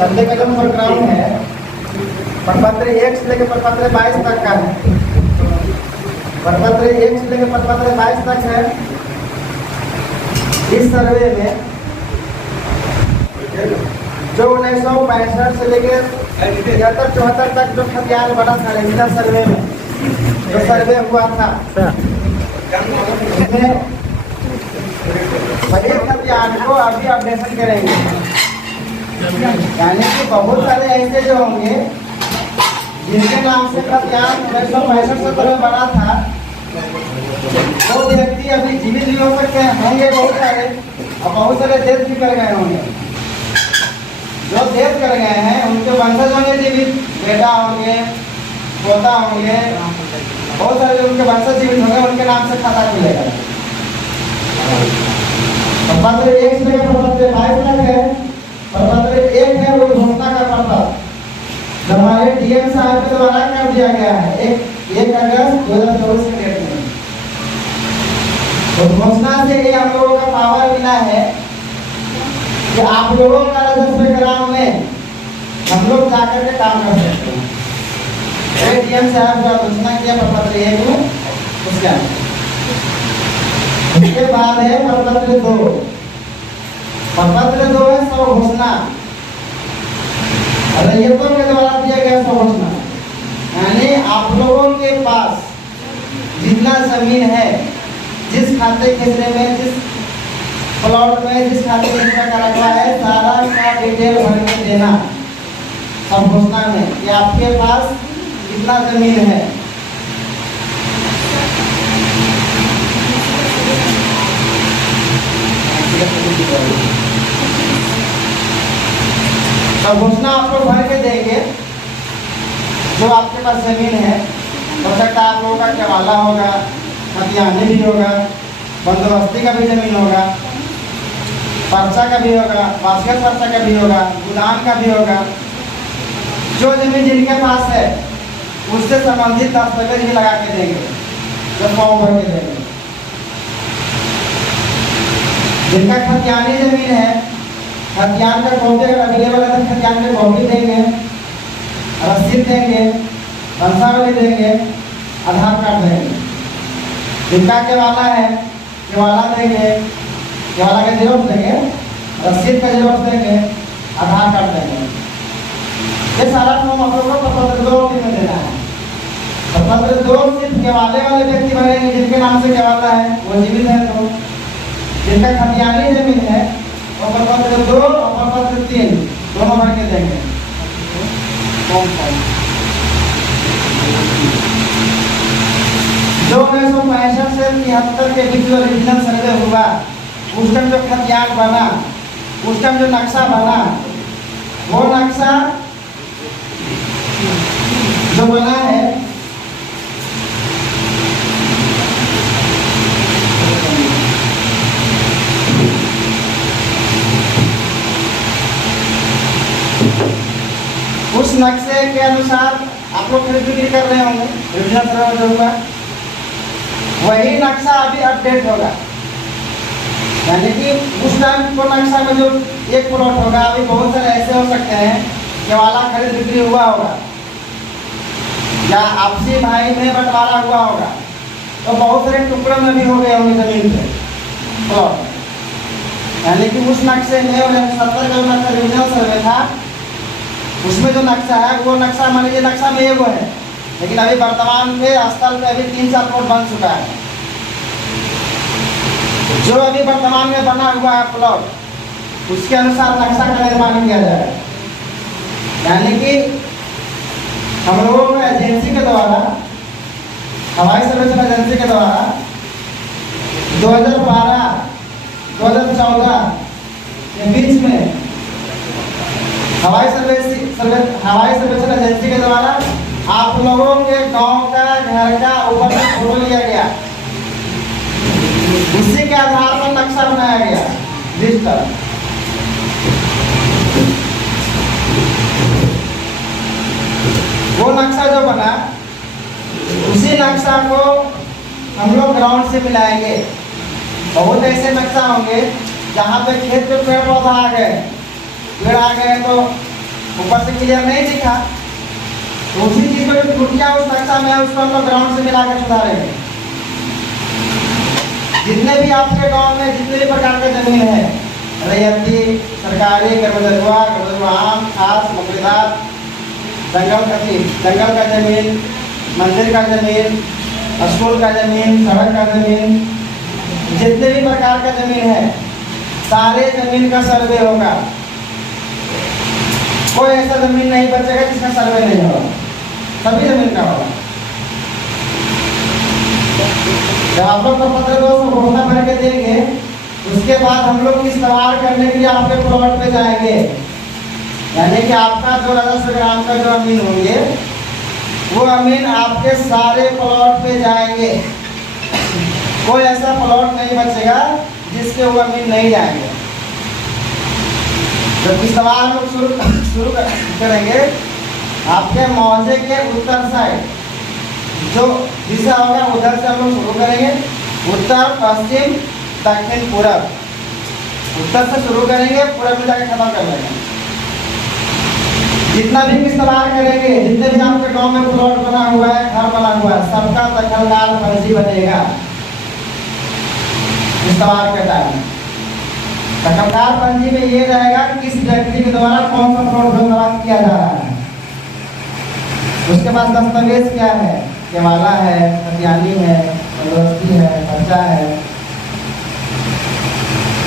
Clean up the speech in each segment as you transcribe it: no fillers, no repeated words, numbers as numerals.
संजय का जो प्रोग्राम है प्रपत्र 1 से लेकर प्रपत्र 22 तक का है। प्रपत्र 1 से लेकर प्रपत्र 22 तक है। इस सर्वे में जो 1965 से लेकर 73-74 तक जो खतियान बना था रेगुलर सर्वे में जो सर्वे हुआ था उसमें बड़े खतियान को अभी अपडेशन करेंगे। यानी कि बहुत सारे ऐसे जो होंगे जिनके नाम से खतियान 1965 में बना था वो व्यक्ति अभी जीवित भी हो सकते हैं, होंगे बहुत सारे, और बहुत सारे डेथ भी कर गए होंगे। जो डेथ कर गए हैं उनके वंशज होंगे जीवित, बेटा होंगे, पोता होंगे, बहुत सारे जो उनके वंशज जीवित होंगे उनके नाम से खाता खुलेगा। प्रपत्र 1 से लेकर प्रपत्र 22 तक है। प्रपत्र 1 है वो घोषणा का प्रपत्र हमारे डीएम साहब के द्वारा कर दिया गया है 1 अगस्त 2024 के डेट में। तो घोषणा से ये हम लोगों का पावर मिला है कि आप लोगों का राजस्व ग्राम में हम लोग जाकर के काम कर सकते हैं। डीएम साहब का घोषणा किया प्रपत्र 1 में, उसके बाद है प्रपत्र 2। प्रपत्र 2 है स्व घोषणा, रैयतों के द्वारा दिया गया स्व घोषणा। यानी आप लोगों के पास जितना जमीन है, जिस खाते खेसरे में, जिस प्लॉट में, जिस खाते खेसरा का रखा है, सारा का डिटेल भर के देना स्व घोषणा में कि आपके पास कितना जमीन है। तो घोषणा आप लोग भर के देंगे। जो आपके पास जमीन है, हो सकता है आप लोगों का केवाला होगा, खतियानी भी होगा, बंदोबस्ती का भी जमीन होगा, पर्चा का भी होगा, वासियत पर्चा का भी होगा, गुदाम का भी होगा। जो जमीन जिनके पास है उससे संबंधित दस्तावेज भी लगा के देंगे, जो फॉर्म भर के देंगे। जिनका खतियानी जमीन है, खतियान का कॉपी अगर अवेलेबल है तो खतियान का कॉपी देंगे, रसीद देंगे, वंशावली देंगे, आधार कार्ड देंगे। जिनका केवाला है, केवाला देंगे, केवाला का जेरोक्स देंगे, रसीद का जेरोक्स देंगे, आधार कार्ड देंगे। ये सारा फॉर्म आप लोगों को प्रपत्र 2 में देना है। प्रपत्र 2 सिर्फ केवाले वाले व्यक्ति भरेंगे जिनके नाम से केवाला है, वो जीवित है। तो जिनका खतियानी जमीन है वो प्रपत्र 2 और प्रपत्र 3 दोनों भर के देंगे। जो 1965 से 73 के बीच जो रीजनल सर्वे हुआ, उस टाइम जो खतियान बना, उस टाइम जो नक्शा बना, वो नक्शा जो बना है उस नक्शे के अनुसार आप लोग खरीदी कर रहे होंगे। रीजनल सर्वे जो हुआ वही नक्शा अभी अपडेट होगा। यानी कि उस टाइम को नक्शा में जो एक प्लॉट होगा, अभी बहुत सारे ऐसे हो सकते हैं कि वाला खरीद बिक्री हुआ होगा या आपसी भाई में बंटवारा हुआ होगा, तो बहुत सारे टुकड़ों में भी हो गए होंगे जमीन पे प्लॉट। यानी कि उस नक्शे में 70 का नक्शा रीजनल सर्वे था, उसमें जो नक्शा है वो नक्शा मान लीजिए नक्शा में एगो है, लेकिन अभी वर्तमान में स्थल पे अभी 3-4 प्लॉट बन चुका है। जो अभी वर्तमान में बना हुआ है प्लॉट, उसके अनुसार नक्शा का निर्माण किया जाएगा। यानी कि हम लोगों को एजेंसी के द्वारा, हवाई सर्वेक्षण एजेंसी के द्वारा 2012-2014 के बीच में हवाई सर्वेक्षण एजेंसी के द्वारा आप लोगों के गांव का, घर का ऊपर से फोटो लिया गया, उसी के आधार पर नक्शा बनाया गया डिजिटल। वो नक्शा जो बना, उसी नक्शा को हम लोग ग्राउंड से मिलाएंगे। बहुत ऐसे नक्शा होंगे जहाँ पे खेत पे पेड़ पौधा आ गए, पेड़ आ गए तो ऊपर से क्लियर नहीं दिखा, तो उसी चीज को जो त्रुटियां उस नक्शा में है उसको हम लोग ग्राउंड से मिला कर सुधारेंगे। जितने भी आपके गांव में जितने भी प्रकार का जमीन है, रैयती, सरकारी, गरबजरुआ, आम, खास, मकड़ीदार, जंगल का जमीन, मंदिर का जमीन, स्कूल का जमीन, सड़क का जमीन, जितने भी प्रकार का जमीन है सारे जमीन का सर्वे होगा। कोई ऐसा जमीन नहीं बचेगा जिसका सर्वे नहीं होगा, सभी जमीन का होगा। जब आप लोग प्रपत्र को घोषणा भर के देंगे, उसके बाद हम लोग इस सवाल करने के लिए आपके प्लॉट पे जाएंगे, यानी कि आपका जो राजस्व ग्राम का जो अमीन होंगे वो अमीन आपके सारे प्लॉट पे जाएंगे। कोई ऐसा प्लॉट नहीं बचेगा जिसके वो अमीन नहीं जाएंगे। जब इस सवाल हम शुरू करेंगे, आपके मौजे के उत्तर साइड जो दिशा होगा उधर से हम लोग शुरू करेंगे। उत्तर, पश्चिम, दक्षिण, पूरब, उत्तर से शुरू करेंगे, पूरब में जाकर खत्म कर देंगे। जितना भी इस्तेमाल करेंगे, जितने भी आपके गांव में प्लॉट बना हुआ है, घर बना हुआ है, सबका दखलदार फर्जी बनेगा। इस्तेमाल के टाइम दखलदार पंजी में ये रहेगा कि किस व्यक्ति के द्वारा कौन सा प्लॉट बंदोबस्त किया जा रहा है, उसके पास दस्तावेज क्या है, केवाला है, खतियानी है, बंदोबस्ती है, खर्चा है,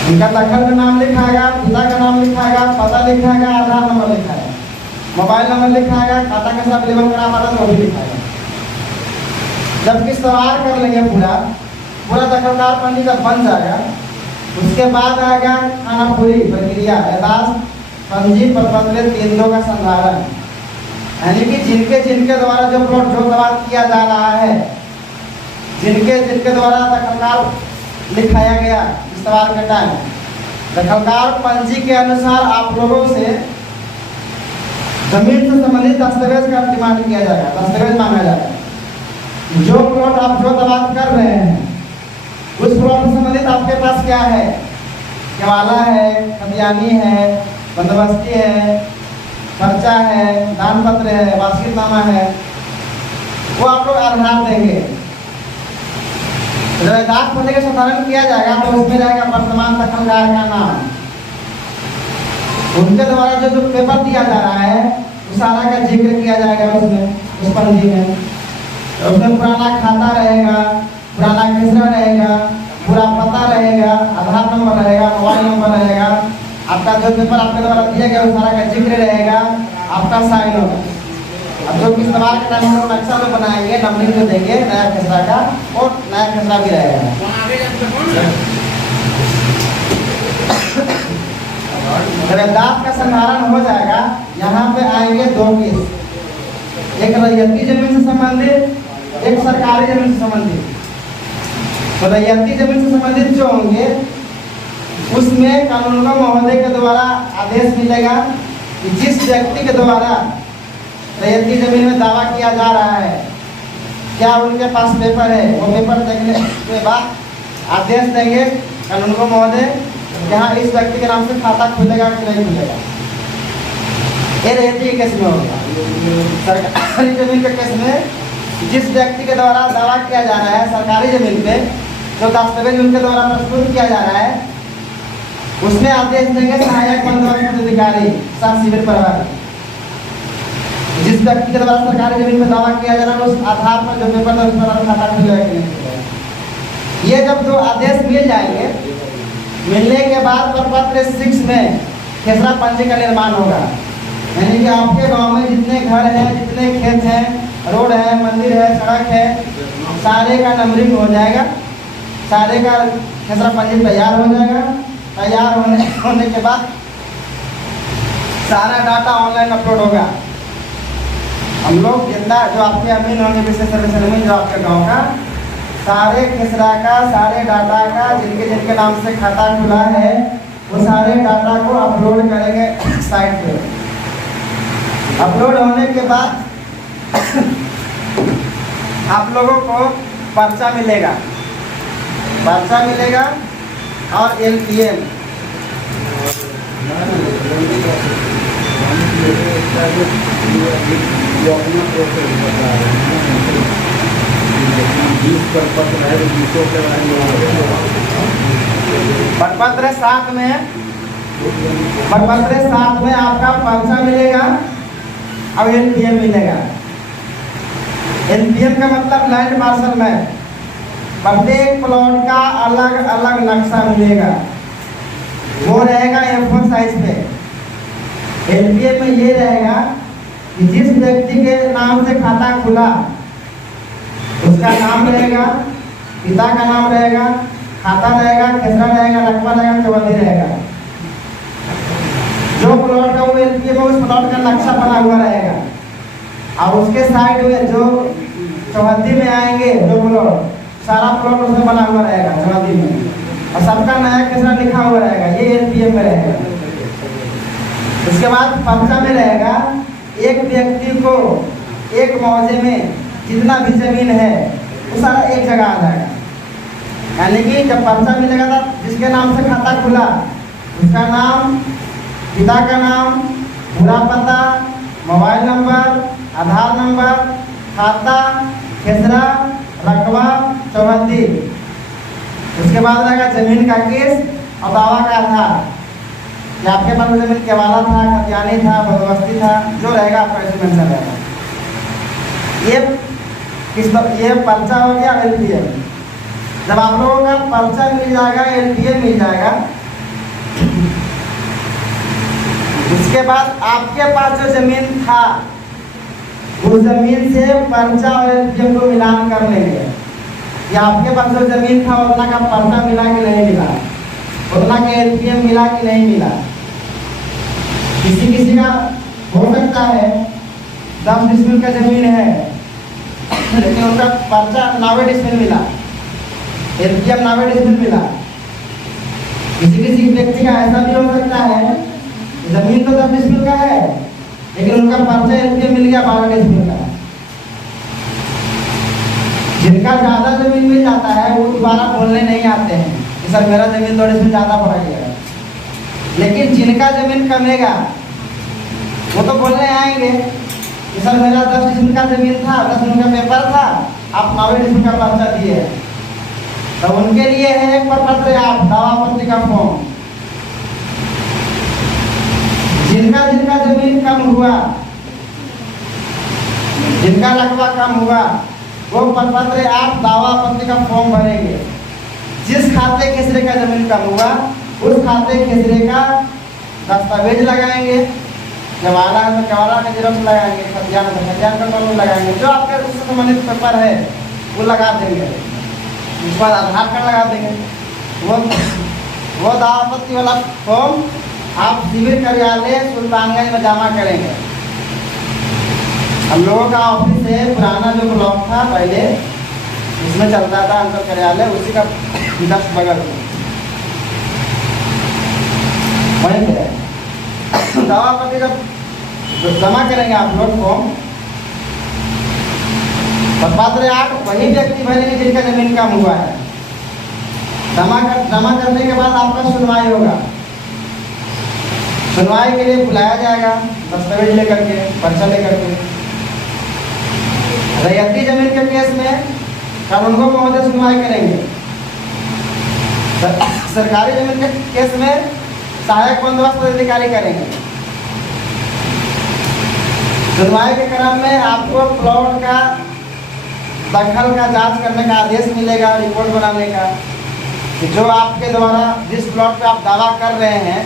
इनका दखल का नाम लिखाएगा, पिता का नाम लिखाएगा, पता लिखाएगा, आधार नंबर लिखाएगा, मोबाइल नंबर लिखाएगा, खाता कैसा अवेलेबल करा पाता तो भी लिखाएगा। जब किस सवाल कर लेंगे पूरा दखलदार पंजी जब बन जाएगा, उसके बाद आएगा खाना पूरी प्रक्रिया, यथार्थ पंजी प्रपत्र केंद्रों का संधारण, यानी कि जिनके द्वारा जो प्लॉट जोतवाद किया जा रहा है, जिनके द्वारा दखलदार लिखाया गया इस सवाल के टाइम, दखलदार पंजी के अनुसार आप लोगों से जमीन से संबंधित दस्तावेज का डिमांड किया जाएगा, दस्तावेज मांगा जाएगा। जो प्लॉट आप जोतवाद कर रहे हैं उस प्लॉट से संबंधित आपके पास क्या है, केवाला है, खतियानी है, बंदोबस्ती है, खर्चा है, दान पत्र है, वार्षिकनामा है, वो आप लोग आधार देंगे। जब दान पत्र का संधारण किया जाएगा तो उसमें जाएगा वर्तमान दखलदार का नाम, उनके द्वारा जो पेपर दिया जा रहा है उस सारा का जिक्र किया जाएगा उसमें, उस पंजी में। तो उसमें पुराना खाता रहेगा, पुराना खसरा रहेगा, पूरा पता रहेगा, आधार नंबर रहेगा, मोबाइल नंबर रहेगा, आपका जो पेपर आपके द्वारा दिया गया उस सारा का जिक्र रहेगा, आपका साइन होगा। अब जो किस सवाल का टाइम हम लोग नक्शा में बनाएंगे, नंबरिंग में देंगे नया खसरा का, और नया खसरा भी रहेगा। जब दांत का संधारण हो जाएगा, यहाँ पे आएंगे दो केस, एक रैयती जमीन से संबंधित, एक सरकारी जमीन से संबंधित। तो रैयती जमीन से संबंधित जो होंगे उसमें कानूनगो महोदय के द्वारा आदेश मिलेगा कि जिस व्यक्ति के द्वारा रैयती जमीन में दावा किया जा रहा है क्या उनके पास पेपर है, वो पेपर देखने के बाद आदेश देंगे कानूनगो महोदय यहाँ इस व्यक्ति के नाम से खाता खुलेगा कि नहीं खुलेगा। ये रैयती के केस में होगा। सरकारी जमीन के केस में जिस व्यक्ति के द्वारा दावा किया जा रहा है सरकारी जमीन पे, जो दस्तावेज उनके द्वारा प्रस्तुत किया जा रहा है, उसमें आदेश देंगे सहायक बंदोबस्त अधिकारी सब शिविर प्रभारी। जिस व्यक्ति के द्वारा सरकारी जमीन में दावा किया जा रहा है उस आधार पर जो पेपर है उस पर खाता खुलेगा कि नहीं खुलेगा। ये जब दो आदेश मिल जाएंगे, मिलने के बाद प्रपत्र 6 में खेसरा पंजी का निर्माण होगा, यानी कि आपके गांव में जितने घर हैं, जितने खेत हैं, रोड है, मंदिर है, सड़क है, सारे का नंबरिंग हो जाएगा, सारे का खेसरा पंजी तैयार हो जाएगा। तैयार होने के बाद सारा डाटा ऑनलाइन अपलोड होगा। हम लोग जितना जो आपके अमीन होंगे, विशेष सर्विस अमीन जो आपके गाँव का, सारे खेसरा का, सारे डाटा का, जिनके नाम से खाता खुला है, वो सारे डाटा को अपलोड करेंगे साइट पे। अपलोड होने के बाद आप लोगों को पर्चा मिलेगा, और LPM है कि वो अपना प्रोसेस बता रहे हैं, जिस पर पत्र है जिसों के बारे में प्रपत्र 7 में, प्रपत्र 7 में आपका पर्चा मिलेगा और एनपीएम मिलेगा। एनपीएम का मतलब लैंड पार्सल मैप। प्रत्येक प्लॉट का अलग अलग नक्शा मिलेगा, वो रहेगा A4 साइज पे। एनपीएम में ये रहेगा कि जिस व्यक्ति के नाम से खाता खुला उसका नाम रहेगा, पिता का नाम रहेगा, खाता रहेगा, खेसरा रहेगा, रकबा रहेगा, चौबंदी रहेगा। जो प्लॉट का वो एनपीएम में उस प्लॉट का नक्शा बना हुआ रहेगा, और उसके साइड में जो चौहद्दी में आएंगे जो प्लॉट, सारा प्लॉट उसमें बना हुआ रहेगा चौहद्दी में, और सबका नया खेसरा लिखा हुआ रहेगा। ये एनपीएम में रहेगा। उसके बाद पर्चा में रहेगा एक व्यक्ति को एक मुआवजे में जितना भी जमीन है वो सारा एक जगह आ जाएगा। यानी कि जब पर्चा मिलेगा था जिसके नाम से खाता खुला उसका नाम, पिता का नाम, पूरा पता, मोबाइल नंबर, आधार नंबर, खाता, खेसरा, रकबा, चौहद्दी। उसके बाद रहेगा जमीन का केस और दावा का आधार कि आपके पास जमीन केवाला था, कब्जानी था, बंदोबस्ती था, जो रहेगा आपका ऐसे मेंशन रहेगा। ये पर्चा हो गया एलपीएम। जब आप लोगों का पर्चा मिल जाएगा, एलपीएम मिल जाएगा, उसके बाद आपके पास जो जमीन था उस जमीन से पर्चा और एलपीएम को मिलान कर लेंगे कि आपके पास जो जमीन था उतना का पर्चा मिला कि नहीं मिला, उतना का एलपीएम मिला कि नहीं मिला। किसी किसी का हो सकता है 10 डिसमिल का जमीन है लेकिन उनका पर्चा 90 डिसमिल मिला, एलपीएम 90 डिसमिल मिला। किसी किसी व्यक्ति का ऐसा भी हो सकता है जमीन तो 10 डिसमिल का है लेकिन उनका पर्चा एलपीएम मिल गया 12 डिसमिल का। जिनका ज्यादा जमीन मिल जाता है वो दोबारा बोलने नहीं आते हैं कि सर मेरा जमीन 2 डिसमिल ज्यादा पड़ गया। लेकिन जिनका जमीन कमेगा वो तो बोलने आएंगे कि सर मेरा 10 डिसमिल का जमीन था, 10 डिसमिल का पेपर था, आप 90 डिसमिल का पर्चा दिए। तो उनके लिए है एक प्रपत्र आप दावा आपत्ति का फॉर्म। जिनका जिनका जमीन कम हुआ, जिनका रकबा कम हुआ, वो प्रपत्र आप दावा आपत्ति का फॉर्म भरेंगे। जिस खाते खेसरे का जमीन कम हुआ उस खाते खेसरे का दस्तावेज लगाएंगे, केवाला है तो केवाला का जेरॉक्स लगाएंगे, खतियान है तो खतियान का कानून लगाएंगे, जो आपके उससे संबंधित पेपर है वो लगा देंगे। उसके बाद आधार कार्ड लगा देंगे। वो दावा आपत्ति वाला फॉर्म आप सिविल कार्यालय सुल्तानगंज में जमा करेंगे। हम लोगों का ऑफिस है पुराना जो ब्लॉक था पहले उसमें चलता था अंतर कार्यालय, उसी का जस्ट बगल में वहीं पे दावा आपत्ति का जमा करेंगे आप लोग फॉर्म। प्रपत्र आप वही व्यक्ति भरेंगे जिनका जमीन कम हुआ है। जमा करने के बाद आपका सुनवाई होगा। सुनवाई के लिए बुलाया जाएगा दस्तावेज लेकर के, पर्चा लेकर के। रैयती जमीन के केस में कानूनगो महोदय सुनवाई करेंगे। सरकारी जमीन के केस में सहायक बंदोबस्त अधिकारी करेंगे। सुनवाई के क्रम में आपको प्लॉट का दखल का जांच करने का आदेश मिलेगा, रिपोर्ट बनाने का कि जो आपके द्वारा जिस प्लॉट पे आप दावा कर रहे हैं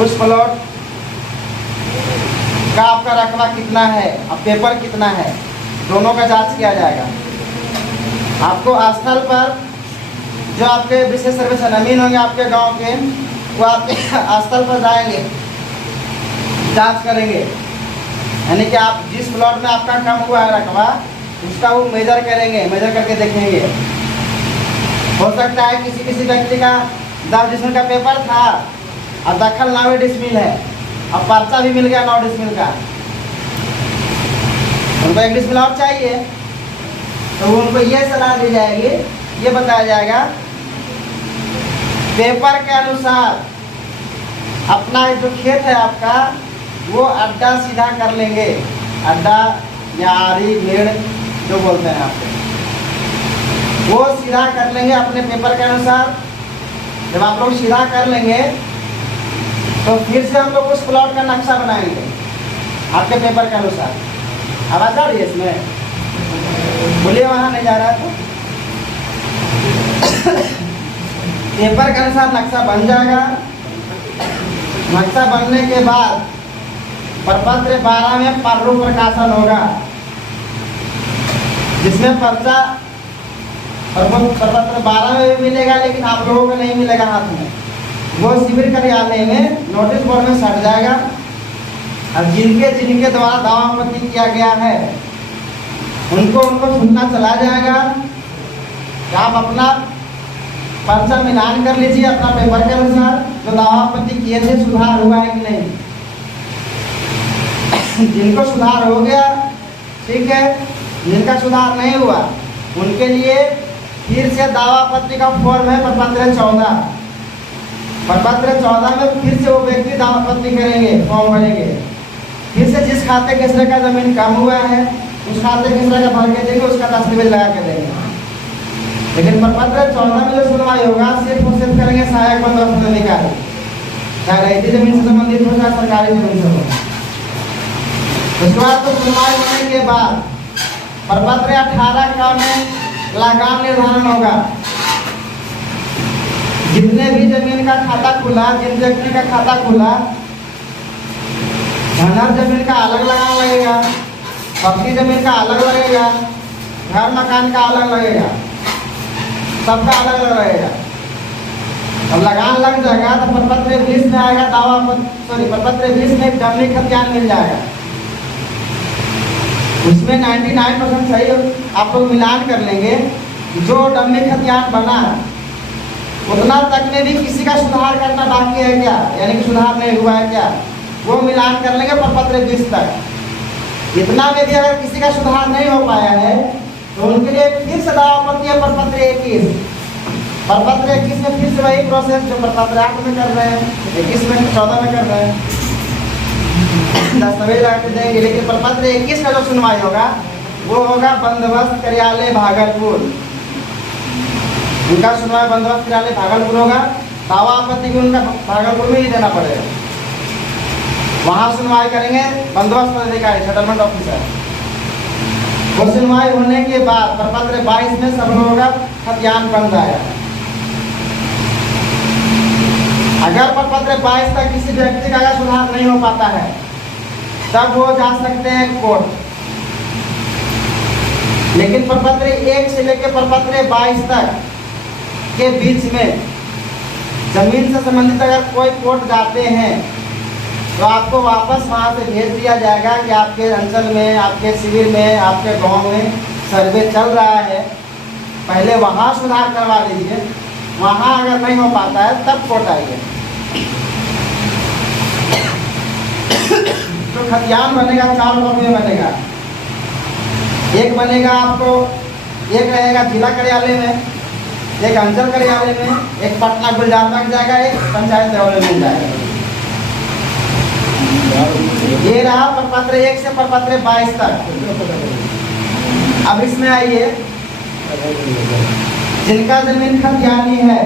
उस प्लॉट का आपका रकबा कितना है और पेपर कितना है, दोनों का जांच किया जाएगा। आपको स्थल पर जो आपके विशेष सर्वेक्षण अमीन होंगे आपके गांव के, वो आपके स्थल पर जाएंगे, जांच करेंगे। यानी कि आप जिस प्लॉट में आपका कम हुआ है रकबा उसका वो मेजर करेंगे, मेजर करके देखेंगे। हो सकता है किसी किसी व्यक्ति का 10 डिसमिल का पेपर था और दखल 90 डिसमिल है और पर्चा भी मिल गया 9 डिसमिल का, उनको 1 डिसमिल और चाहिए, तो उनको ये सलाह दी जाएगी, ये बताया जाएगा पेपर के अनुसार अपना जो खेत है आपका वो अड्डा सीधा कर लेंगे, अड्डा या आरी मेड़ जो बोलते हैं आप, वो सीधा कर लेंगे अपने पेपर के अनुसार। जब आप लोग सीधा कर लेंगे तो फिर से हम लोग उस प्लॉट का नक्शा बनाएंगे आपके पेपर के अनुसार। आवाज़ आ रही है इसमें? बोलिए, वहाँ नहीं जा रहा है तो पेपर के अनुसार नक्शा बन जाएगा। नक्शा बनने के बाद प्रपत्र 12 में प्रारूप प्रकाशन होगा, जिसमें पर्चा प्रपत्र 12 में भी मिलेगा, लेकिन आप लोगों को नहीं मिलेगा हाथ में। वो शिविर कार्यालय में नोटिस बोर्ड में सट जाएगा। अब जिनके द्वारा दावा आपत्ति किया गया है उनको सूचना चला जाएगा कि आप अपना पर्चा मिलान कर लीजिए अपना पेपर के अनुसार, जो दावा आपत्ति किए थे सुधार हुआ है कि नहीं। जिनको सुधार हो गया ठीक है, जिनका सुधार नहीं हुआ उनके लिए फिर से दावा आपत्ति का फॉर्म है प्रपत्र 14। प्रपत्र 14 में फिर से वो व्यक्ति दावा आपत्ति करेंगे, फॉर्म भरेंगे। फिर से जिस खाते किसरे का जमीन कम हुआ है उस खाते किसरे का भर के देंगे, उसका दस्तावेज लगा के देंगे। लेकिन प्रपत्र 14 में जो सुनवाई होगा सिर्फ और सिर्फ करेंगे सहायक बंदोबस्त अधिकारी, चाहे रैयती जमीन से संबंधित हो चाहे सरकारी जमीन से हो। उसके बाद तो सुनवाई होने के बाद प्रपत्र 18 का में लगान निर्धारण होगा। जितने भी जमीन का खाता खुला, जिन व्यक्ति का खाता खुला, हर जमीन का अलग लगान लगेगा, पक्की जमीन का अलग लगेगा, घर मकान का अलग लगेगा, सबका अलग अलग रहेगा। अब लगान लग जाएगा तो प्रपत्र 20 में आएगा दावा, प्रपत्र 20 में डमी खतियान मिल जाएगा। उसमें 99% सही आप लोग मिलान कर लेंगे। जो डमी खतियान बना उतना तक में भी किसी का सुधार करना बाकी है क्या, यानी कि सुधार नहीं हुआ है क्या, वो मिलान कर लेंगे प्रपत्र 20 तक। इतना में भी अगर किसी का सुधार नहीं हो पाया है तो उनके लिए फिर से दावा आपत्ति है प्रपत्र 21। प्रपत्र 21 में फिर से वही प्रोसेस जो प्रपत्र 8 में कर रहे हैं, 21 में 14 में कर रहे हैं, दस्तावेज लगा के देंगे। लेकिन प्रपत्र 21 का जो सुनवाई होगा वो होगा बंदोबस्त कार्यालय भागलपुर। उनका सुनवाई बंदोबस्त कार्यालय भागलपुर होगा। दावा आपत्ति भी उनका भागलपुर में ही देना पड़ेगा। वहाँ सुनवाई करेंगे बंदोबस्त अधिकारी, सेटलमेंट ऑफिसर। वो सुनवाई होने के बाद प्रपत्र 22 में सब लोगों का खतियान बन जाएगा। अगर प्रपत्र 22 तक किसी व्यक्ति का अगर सुधार नहीं हो पाता है तब वो जा सकते हैं कोर्ट। लेकिन प्रपत्र 1 से लेकर प्रपत्र 22 तक के बीच में जमीन से संबंधित अगर कोई कोर्ट जाते हैं तो आपको वापस वहाँ से भेज दिया जाएगा कि आपके अंचल में, आपके शिविर में, आपके गांव में सर्वे चल रहा है, पहले वहाँ सुधार करवा लीजिए। वहाँ अगर नहीं हो पाता है तब कोर्ट आइए। तो खतियान बनेगा 4 कॉपी में बनेगा। एक बनेगा आपको, एक रहेगा जिला कार्यालय में, एक अंचल कार्यालय में, एक पटना गुलजार जाएगा, एक पंचायत लेवल में मिल जाएगा। ये रहा प्रपत्र 1 से प्रपत्र 22 तक। अब इसमें आइए, जिनका जमीन खतियानी है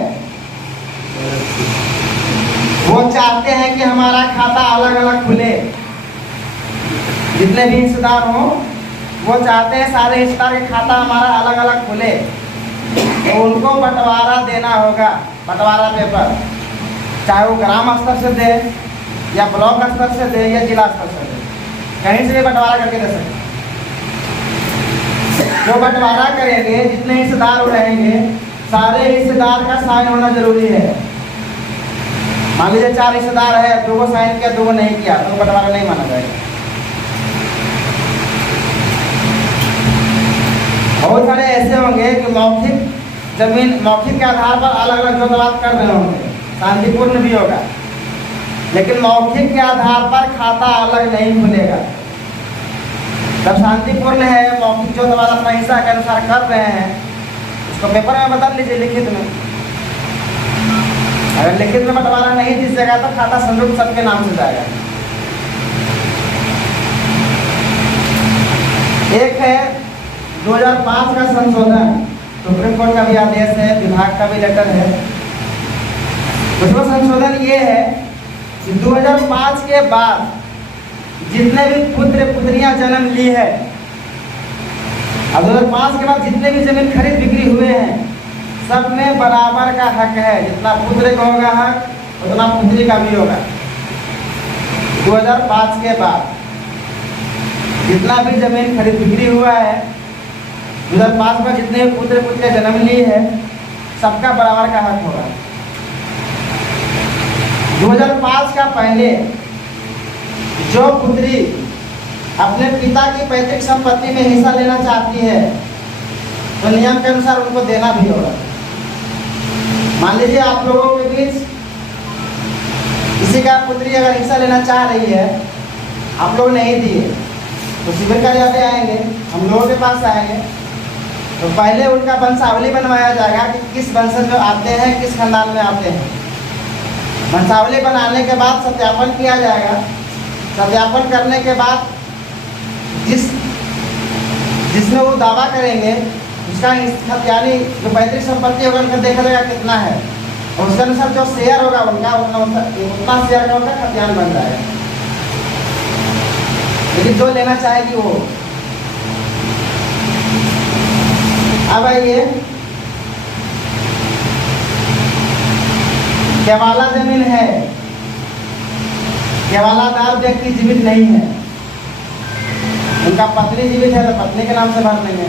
वो चाहते हैं कि हमारा खाता अलग अलग खुले। जितने भी हिस्सेदार हों वो चाहते हैं सारे हिस्सेदार के खाता हमारा अलग अलग खुले, तो उनको बंटवारा देना होगा। बंटवारा पेपर चाहे वो ग्राम स्तर से दे या ब्लॉक स्तर से दे या जिला स्तर से दे, कहीं से भी बंटवारा करके दे सकते। जो बंटवारा करेंगे, जितने हिस्सेदार हो रहेंगे, सारे हिस्सेदार का साइन होना जरूरी है। मान लीजिए 4 हिस्सेदार है, 2 को साइन किया, 2 को नहीं किया, तो बंटवारा नहीं माना जाएगा। बहुत सारे ऐसे होंगे कि मौखिक जमीन, मौखिक के आधार पर अलग अलग जो बात कर रहे होंगे, शांतिपूर्ण भी होगा, लेकिन मौखिक के आधार पर खाता अलग नहीं खुलेगा। जब शांतिपूर्ण है, मौखिक जो बात अपना हिस्सा के अनुसार कर रहे हैं, उसको पेपर में बदल लीजिए, लिखित में। अगर लिखित में बंटवारा नहीं दीजिएगा तो खाता संयुक्त सबके नाम से जाएगा। एक है 2005 का संशोधन, सुप्रीम कोर्ट का भी आदेश है, विभाग का भी लेटर है। उसमें संशोधन ये है कि 2005 के बाद जितने भी पुत्र पुत्रियां जन्म ली है, अब 2005 के बाद जितने भी जमीन खरीद बिक्री हुए हैं, सब में बराबर का हक है। जितना पुत्र का होगा हक, उतना पुत्री का भी होगा। 2005 के बाद जितना भी जमीन खरीद बिक्री हुआ है, 2005 में जितने भी पुत्र पुत्रियां जन्म ली है, सबका बराबर का हक होगा। 2005 का पहले जो पुत्री अपने पिता की पैतृक संपत्ति में हिस्सा लेना चाहती है, तो नियम के अनुसार उनको देना भी होगा। मान लीजिए आप लोगों के बीच किसी का पुत्री अगर हिस्सा लेना चाह रही है, आप लोग नहीं दिए, तो शिविर कार्यालय आएंगे, हम लोगों के पास आएंगे, तो पहले उनका वंशावली बनवाया जाएगा कि किस वंशज में आते हैं, किस खानदान में आते हैं। वंशावली बनाने के बाद सत्यापन किया जाएगा। सत्यापन करने के बाद जिसमें वो दावा करेंगे, उसका यानी जो पैतृक संपत्ति होगा उनका देखा जाएगा कितना है, और उसके अनुसार जो शेयर होगा उनका उतना शेयर का उनका खतियान बन जाएगा। लेकिन जो लेना चाहेगी वो। अब आइए, केवाला जमीन है, केवालादार व्यक्ति जीवित नहीं है, उनका पत्नी जीवित है तो पत्नी के नाम से भर लेंगे,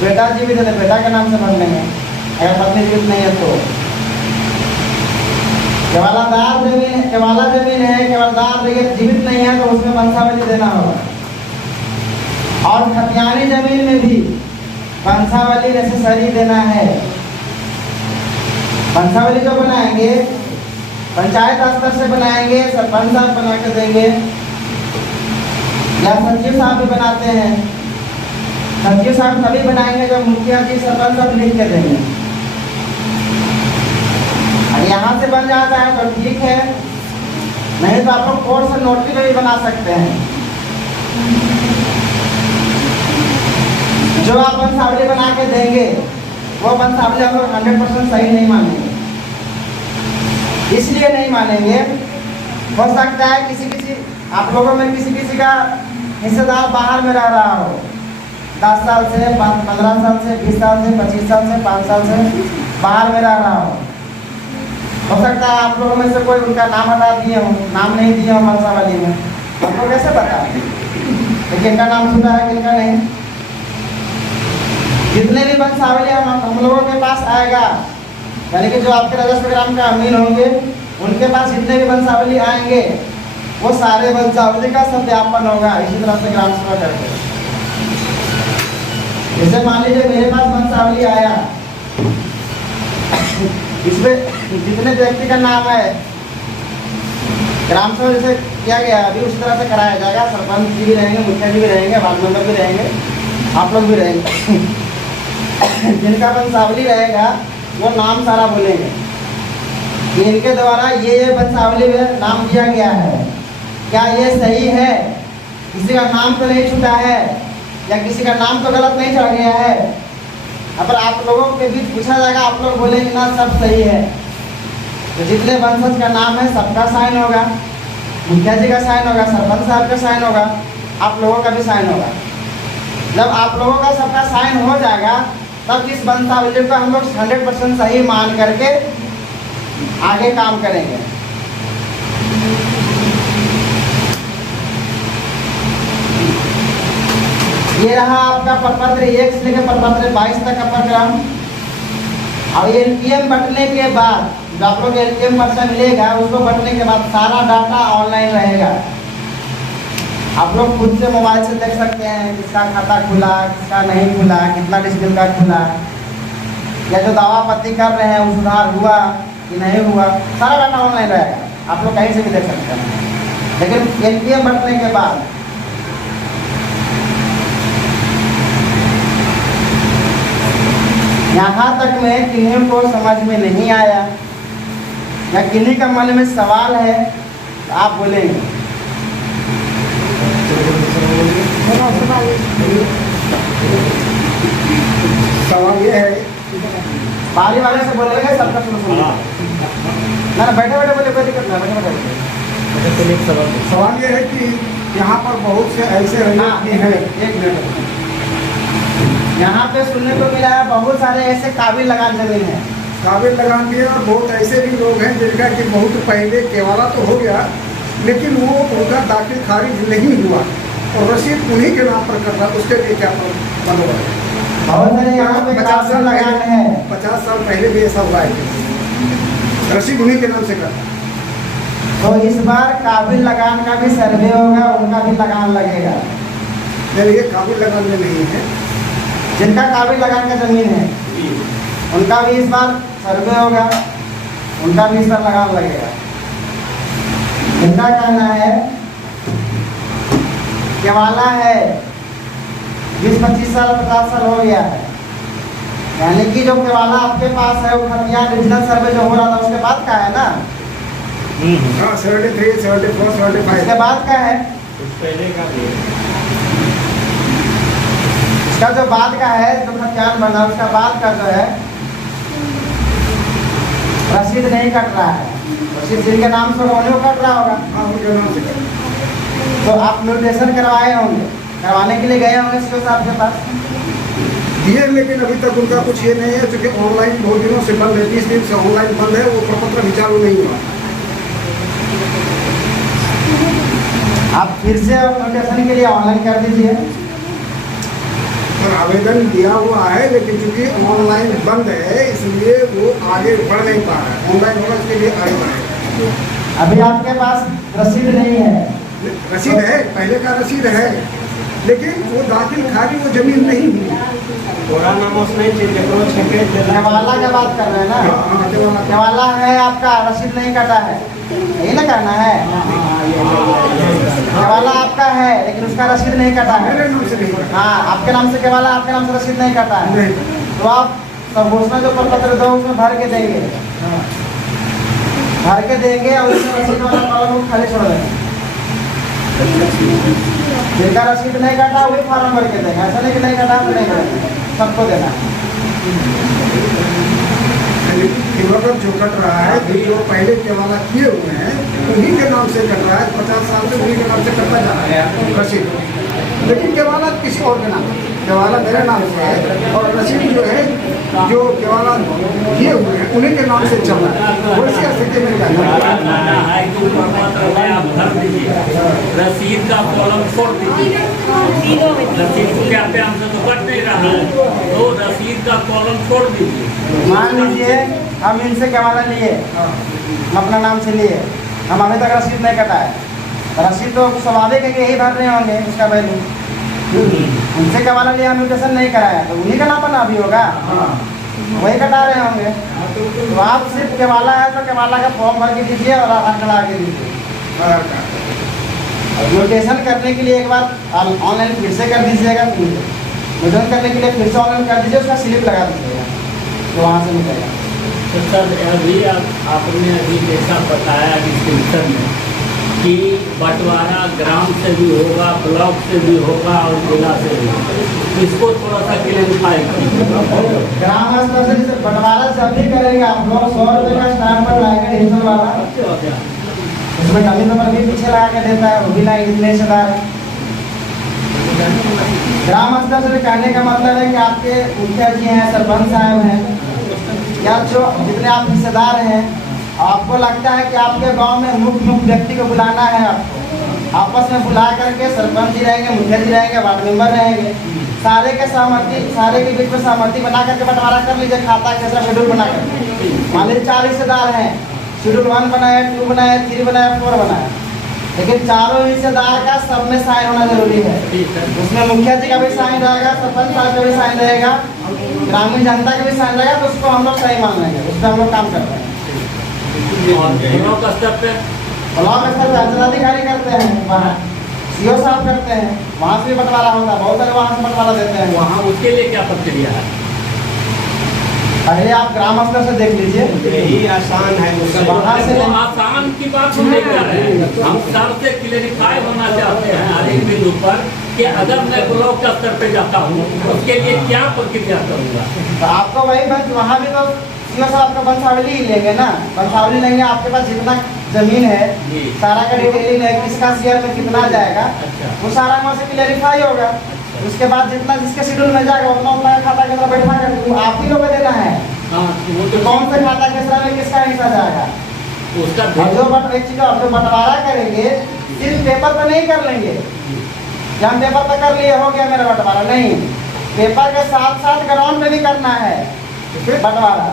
बेटा जीवित है तो बेटा के नाम से भर लेंगे, अगर पत्नी जीवित नहीं है तो। केवालादार जमीन है, केवालादार जीवित नहीं है तो उसमें वंशावली देना होगा। और खतियानी जमीन में भी वंशावली नेसेसरी देना है। वंशावली जो बनाएंगे पंचायत स्तर से बनाएंगे, सरपंच साहब बना के देंगे, या सचिव साहब भी बनाते हैं। सचिव साहब तभी बनाएंगे जब मुखिया जी सरपंच साहब लिख के देंगे। और यहाँ से बन जाता है तो ठीक है, नहीं तो आप लोग कोर्ट से नोटरी में भी बना सकते हैं। जो आप वंशावली बना के देंगे वो वंशावली हम लोग 100% सही नहीं मानेंगे। इसलिए नहीं मानेंगे, हो सकता है किसी आप लोगों में किसी का हिस्सेदार बाहर में रह रहा हो, 10 साल से, 15 साल से, 20 साल से, 25 साल से, 5 साल से बाहर में रह रहा हो सकता है आप लोगों में से कोई उनका नाम हटा दिए हो, नाम नहीं दिए हो वंशावली में, आपको कैसे पता है किनका नाम छूटा है किनका नहीं। जितने भी वंशावली हम लोगों के पास आएगा, यानी कि जो आपके राजस्व ग्राम का अमीन होंगे, उनके पास जितने भी वंशावली आएंगे वो सारे वंशावली का सत्यापन होगा इसी तरह से ग्राम सभा करके। जैसे मान लीजिए मेरे पास वंशावली आया, इसमें जितने व्यक्ति का नाम है ग्राम सभा जैसे किया गया अभी उसी तरह से कराया जाएगा। सरपंच जी भी रहेंगे, मुखिया जी भी रहेंगे, वार्ड मेंबर भी रहेंगे, आप लोग भी रहेंगे। जिनका वंशावली रहेगा वो नाम सारा बोलेंगे कि इनके द्वारा ये वंशावली में नाम दिया गया है, क्या ये सही है, किसी का नाम तो नहीं छूटा है या किसी का नाम तो गलत नहीं चढ़ गया है। अगर आप लोगों के बीच पूछा जाएगा, आप लोग बोलेंगे ना सब सही है, तो जितने वंशज का नाम है सबका साइन होगा, मुखिया जी का साइन होगा, सरपंच साहब का साइन होगा, आप लोगों का भी साइन होगा। जब आप लोगों का सबका साइन हो जाएगा तब इस वंशावली को हम लोग 100% सही मान करके आगे काम करेंगे। ये रहा आपका प्रपत्र 1 से लेकर प्रपत्र 22 तक का प्रोग्राम। और एलपीएम बटने के बाद जो आप लोग एलपीएम पर्चा मिलेगा, उसको बटने के बाद सारा डाटा ऑनलाइन रहेगा। आप लोग खुद से मोबाइल से देख सकते हैं किसका खाता खुला, किसका नहीं खुला, कितना डिजिटल कार्ड खुला, या जो दावा आपत्ति कर रहे हैं वो सुधार हुआ कि नहीं हुआ, सारा डाटा ऑनलाइन रहेगा, आप लोग कहीं से भी देख सकते हैं। लेकिन एलपीएम बटने के बाद यहाँ तक में किन्हीं को समझ में नहीं आया या किन्हीं का मन में सवाल है तो आप बोलेंगे। सवाल ये है, बारी वाले से बोलेंगे सबका सुनो हाँ, ना ना, बैठे बैठे बोले, कोई दिक्कत नहीं, बैठे बैठे। सवाल ये है कि यहाँ पर बहुत से ऐसे हाँ, व्यक्ति हैं, एक मिनट। यहाँ पे सुनने को मिला है बहुत सारे ऐसे काबिल लगान जमीन है। काबिल लगान दिए, और बहुत ऐसे भी लोग हैं जिनका कि बहुत पहले केवाला तो हो गया, लेकिन वो उनका दाखिल खारिज नहीं हुआ और रसीद उन्हीं के नाम पर कर रहा, उसके लिए क्या बनोगा? बहुत सारे यहाँ पे 50 साल काबिल लगान है। 50 साल पहले भी ऐसा हुआ है, रसीद उन्हीं के नाम से करता। तो इस बार काबिल लगान का भी सर्वे होगा, उनका भी लगान लगेगा। मेरे ये काबिल लगान में नहीं है, जिनका काबिल लगान का जमीन है उनका भी इस बार सर्वे होगा, उनका भी इस बार लगान लगेगा। इनका कहना है केवाला है 20-25 साल 50 साल हो गया है, यानी कि जो केवाला आपके पास है वो खतियान रीजनल सर्वे जो हो रहा था उसके बाद का है ना, हाँ 73, 74, 75 उसके बाद का है। पहले का भी इसका जो बाद का है, जो खतियान बना उसका बाद का जो है रसीद नहीं कट रहा है। रसीद जिनके नाम से होने वो कट रहा होगा। हाँ उनके नाम से करता। तो आप म्यूटेशन करवाए होंगे, करवाने के लिए गए होंगे सीओ साहब के पास। दिए, लेकिन अभी तक उनका कुछ ये नहीं है, क्योंकि ऑनलाइन बहुत दिनों से बंद है, 20 दिन से ऑनलाइन बंद है, वो प्रपत्र भी चालू नहीं हुआ। आप फिर से म्यूटेशन के लिए ऑनलाइन कर दीजिए। और आवेदन दिया हुआ है, लेकिन चूंकि ऑनलाइन बंद है इसलिए वो आगे बढ़ नहीं पा रहा है। ऑनलाइन होगा इसके लिए आगे बढ़ेगा। अभी आपके पास रसीद नहीं है। रसीद है, पहले का रसीद है, लेकिन वो दाखिल खारिज वो जमीन नहीं हुई। थोड़ा नामोस नहीं थी, जब छके केवाला की बात कर रहे हैं ना, हाँ, हाँ, केवाला। केवाला है आपका, रसीद नहीं कटा है, यही ना कहना है। केवाला आपका है लेकिन उसका रसीद नहीं कटा है। मेरे नाम से नहीं कटा। हाँ, आपके नाम से केवाला, आपके नाम से रसीद नहीं कटा है। नहीं। तो आप सब घोषणा जो प्रपत्र दो उसमें भर के देंगे, हाँ। भर के देंगे और उसमें रसीद वाला कॉलम को खाली छोड़ देंगे। जिनका रसीद नहीं कटा वही फॉर्म भर के देंगे, ऐसा नहीं कि नहीं कटा तो नहीं करेंगे, सबको देना है। वक्त जो कट रहा है, जो पहले केवाला किए हुए हैं उन्हीं के नाम से कट रहा है। 50 साल से उन्हीं के नाम से करता जा रहा है रसीद, लेकिन केवाला किसी और के नाम, केवाला मेरे नाम से है और रसीद जो है जो केवाला किए हुए हैं उन्हीं के नाम से चल रहा है। वैसी स्थिति में क्या है कि ऊपर पत्र में आप भर दीजिए, रसीद का कॉलम छोड़ दीजिए। रसीद को क्या पे हमसे तो कट नहीं रहा है, तो रसीद का कॉलम छोड़ दीजिए। मान लीजिए हम इनसे केवाला लिए, हम अपना नाम से लिए, हम अभी तक रसीद नहीं कटा है, रसीद तो स्वाभाविक है कि यही भर रहे होंगे उसका वैल्यू। उनसे केवाला लिया, म्यूटेशन नहीं कराया, तो उन्हीं का नाम पर ना भी होगा, वही कटा रहे होंगे। तो आप सिर्फ केवाला है तो केवाला का फॉर्म भर के दीजिए और आधार कार्ड आगे दीजिए। म्यूटेशन करने के लिए एक बार ऑनलाइन फिर से कर दीजिएगा, म्यूटेशन करने के लिए फिर से ऑनलाइन कर दीजिए, उसका स्लिप लगा दीजिएगा तो वहाँ से मिलेगा। तो सर अभी आपने अभी जैसा बताया डिस्क्रिप्शन में कि बंटवारा ग्राम से भी होगा, ब्लॉक से भी होगा और जिला से भी होगा, इसको थोड़ा सा क्लेरिफाई कीजिए। ग्राम स्तर से जैसे बंटवारा से अभी करेंगे आप लोग 100 रुपये का स्टैम्प पर लाएंगे डिजिटल वाला, उसमें डमी नंबर भी पीछे लगा के देता है, वो भी ना रिश्तेदार है। ग्राम स्तर से कहने का मतलब है कि आपके मुखिया जी हैं, सरपंच साहब हैं, या जो जितने आप रिश्तेदार हैं, आपको लगता है कि आपके गांव में मुख्य व्यक्ति को बुलाना है, आपको आपस में बुला करके सरपंच जी रहेंगे, मुखिया जी रहेंगे, वार्ड मेंबर रहेंगे, सारे के सहमति, सारे के बीच में सहमति बना करके बंटवारा कर लीजिए खाता कैसा शेड्यूल बना करके। मान लीजिए 4 रिश्तेदार हैं, शेड्यूल 1 बनाया, 2 बनाया, 3 बनाया, 4 बनाया, लेकिन चारों हिस्सेदार का सब में साइन होना जरूरी है। उसमें मुखिया जी का भी साइन रहेगा, सरपंच साहब का भी साइन रहेगा, ग्रामीण जनता का भी साइन रहेगा, तो उसको हम लोग सही मान लेंगे, उस पर हम लोग काम कर रहे हैं। और ब्लॉक स्तर पे ब्लॉक स्तर पर अंचलाधिकारी करते हैं, वहाँ सीओ साहब करते हैं, वहाँ से भी बंटवारा होता है, बहुत सारे वहाँ से बंटवारा देते हैं। वहाँ उसके लिए क्या प्रक्रिया है? पहले आप ग्राम स्तर से देख लीजिए, यही आसान है उससे। वहाँ से वो आसान की बात हम नहीं कर रहे हैं, हम सबसे क्लेरिफाई होना चाहते हैं हर एक बिंदु पर कि अगर मैं ब्लॉक के स्तर पे जाता हूँ उसके लिए क्या प्रक्रिया करूँगा। तो आपको वही बस वहाँ भी तो सीओ साहब आपका वंशावली ही लेंगे ना, वंशावली लेंगे, आपके पास जितना जमीन है जी। सारा का डिटेलिंग है, किसका शेयर में कितना जाएगा, अच्छा। वो सारा वहाँ से क्लेरिफाई होगा। उसके बाद जितना जिसके शेड्यूल में जाएगा उतना उतना खाता के अंदर बैठा कर वो आप ही लोग को देना है हाँ वो कि तो कौन से खाता केसरा में किसका हिस्सा जाएगा। उसका और जो एक चीज आप जो बंटवारा करेंगे सिर्फ पेपर पर नहीं कर लेंगे कि हम पेपर पर कर लिए हो गया मेरा बंटवारा, नहीं, पेपर के साथ साथ ग्राउंड में भी करना है बंटवारा,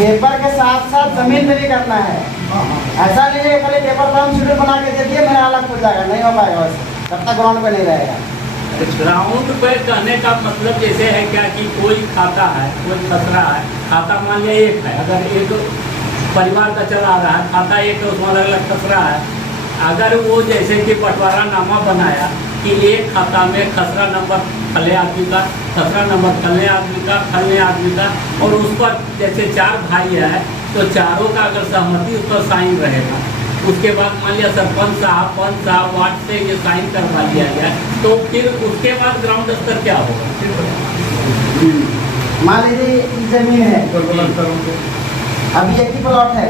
पेपर के साथ साथ जमीन में भी करना है। ऐसा नहीं है खाली पेपर पर हम शेड्यूल बना के दे दिए मेरा अलग हो जाएगा, नहीं हो पाएगा वैसे, तब तक ग्राउंड पे नहीं रहेगा। ग्राउंड पे कहने का मतलब जैसे है क्या कि कोई खाता है, कोई खसरा है, खाता मान लिया एक है, अगर एक परिवार का चला रहा है, खाता एक है उसमें अलग अलग खसरा है, अगर वो जैसे कि बंटवारा नामा बनाया कि एक खाता में खसरा नंबर फले आदमी का, खसरा नंबर फले आदमी का, फले आदमी का, और उस पर जैसे 4 भाई है तो चारों का अगर सहमति उस पर साइन रहेगा, उसके बाद मान लिया सरपंच साहब, पंच साहब, वार्ड से ये साइन करवा लिया गया, तो फिर उसके बाद ग्राउंड स्तर क्या होगा। मान लीजिए ये जमीन है, अभी एक ही प्लॉट है,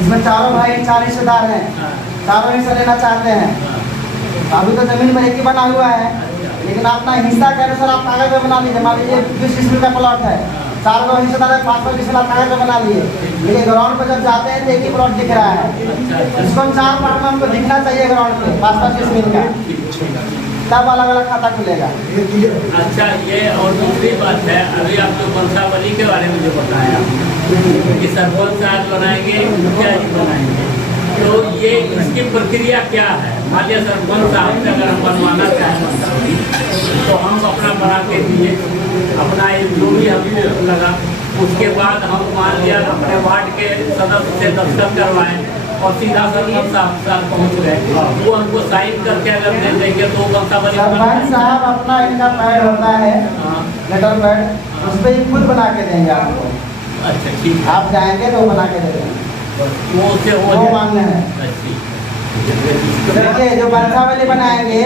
इसमें चारों भाई 4 हिस्सेदार हैं, चारों हिस्सा लेना चाहते हैं, अभी तो जमीन में एक ही बना हुआ है, लेकिन अपना हिस्सा के अनुसार आप कागज में बना लीजिए। मान लीजिए 20 डिसमिल का प्लॉट है, 4 लोग हिस्सेदार है, 5 डिसमिल आप कागज में बना लिए, लेकिन ग्राउंड पर जब जाते हैं तो एक ही प्लॉट दिख रहा है, इसको 4 पार्ट में हमको दिखना चाहिए ग्राउंड पे 5 डिसमिल का, तब अलग अलग खाता खुलेगा। अच्छा, ये और दूसरी बात है, अभी आप जो वंशावली के बारे में जो बताया कि सरपंच साहब बनाएंगे, मुखिया जी बनाएंगे, तो ये इसकी प्रक्रिया क्या है। मान लिया सरपंच साहब से अगर हम बनवाना चाहें तो हम अपना बना के दिए, अपना एक जो भी हमें लगा, उसके बाद हम मान लिया अपने वार्ड के सदस्य से दस्तखत करवाएं और सीधा सरपंच साहब पहुँच गए, वो हमको साइन करके अगर दे देंगे तो वंशावली सरपंच साहब अपना इनका पैड होता है, लेटर पैड, उस पर ही खुद बना के देंगे आपको। अच्छा ठीक है, आप जाएंगे तो वो बना के दे देंगे, वो से वो मान्य है। देखिए जो वंशावली बनाएंगे